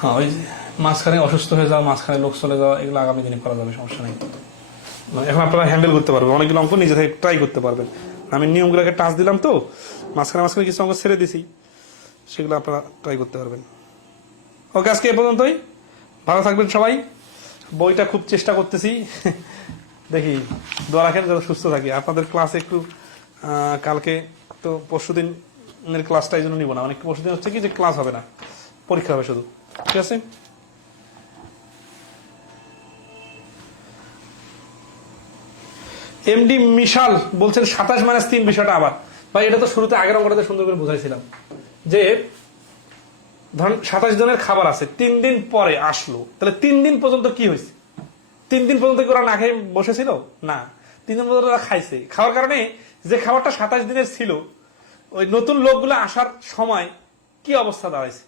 হ্যাঁ, ওই মাঝখানে অসুস্থ হয়ে যাওয়া, মাঝখানে লোক চলে যাওয়া, এগুলো আগামী দিনে করা যাবে, সমস্যা নেই। এখন আপনারা হ্যান্ডেল করতে পারবেন, অনেকগুলো অঙ্ক নিজে থেকে ট্রাই করতে পারবেন। আমি নিয়মগুলোকে টাচ দিলাম তো, মাঝখানে মাঝখানে কিছু অঙ্ক ছেড়ে দিছি, সেগুলো আপনারা ট্রাই করতে পারবেন। ওকে, আজকে এ পর্যন্তই। ভালো থাকবেন সবাই। বইটা খুব চেষ্টা করতেছি, দেখি দোয়া রাখেন যেন সুস্থ থাকি। আপনাদের ক্লাস একটু কালকে তো পরশু দিনের ক্লাসটা এই জন্য নিব না, অনেক পরশু দিন হচ্ছে কি যে ক্লাস হবে না, পরীক্ষা হবে শুধু, ঠিক আছে। এমডি মিশাল বলছেন 27-3 বিষয়টা আবার। ভাই এটা তো শুরুতে আগের অঙ্কটাতে সুন্দর করে বুঝাইছিলাম, যে ধরেন 27 জনের খাবার আছে, 3 দিন পরে আসলো, তাহলে 3 দিন পর্যন্ত কি হয়েছে? 3 দিন পর্যন্ত কি ওরা না খেয়ে বসেছিল? না, 3 দিন পর্যন্ত ওরা খাইছে। খাওয়ার কারণে যে খাবারটা 27 দিনের ছিল, ওই নতুন লোকগুলো আসার সময় কি অবস্থা দাঁড়াইছে?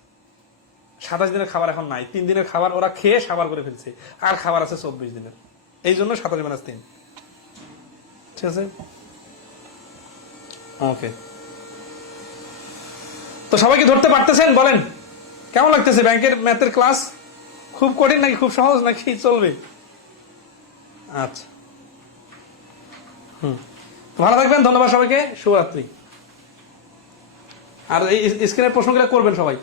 27 দিনের খাবার এখন নাই, 3 দিনের খাবার ওরা খেয়ে সাবার করে ফেলছে, আর খাবার আছে 24 দিনের। এই জন্য 27-3, ঠিক আছে। ওকে, তো সবাইকে ধরতে পারতেছেন? বলেন কেমন লাগতেছে ব্যাংকের ম্যাথের ক্লাস? খুব কঠিন নাকি খুব সহজ নাকি চলবে? আচ্ছা, ভালো থাকবেন, ধন্যবাদ সবাইকে, শুভরাত্রি। আর এই স্ক্রিনের প্রশ্নগুলো করবেন সবাই।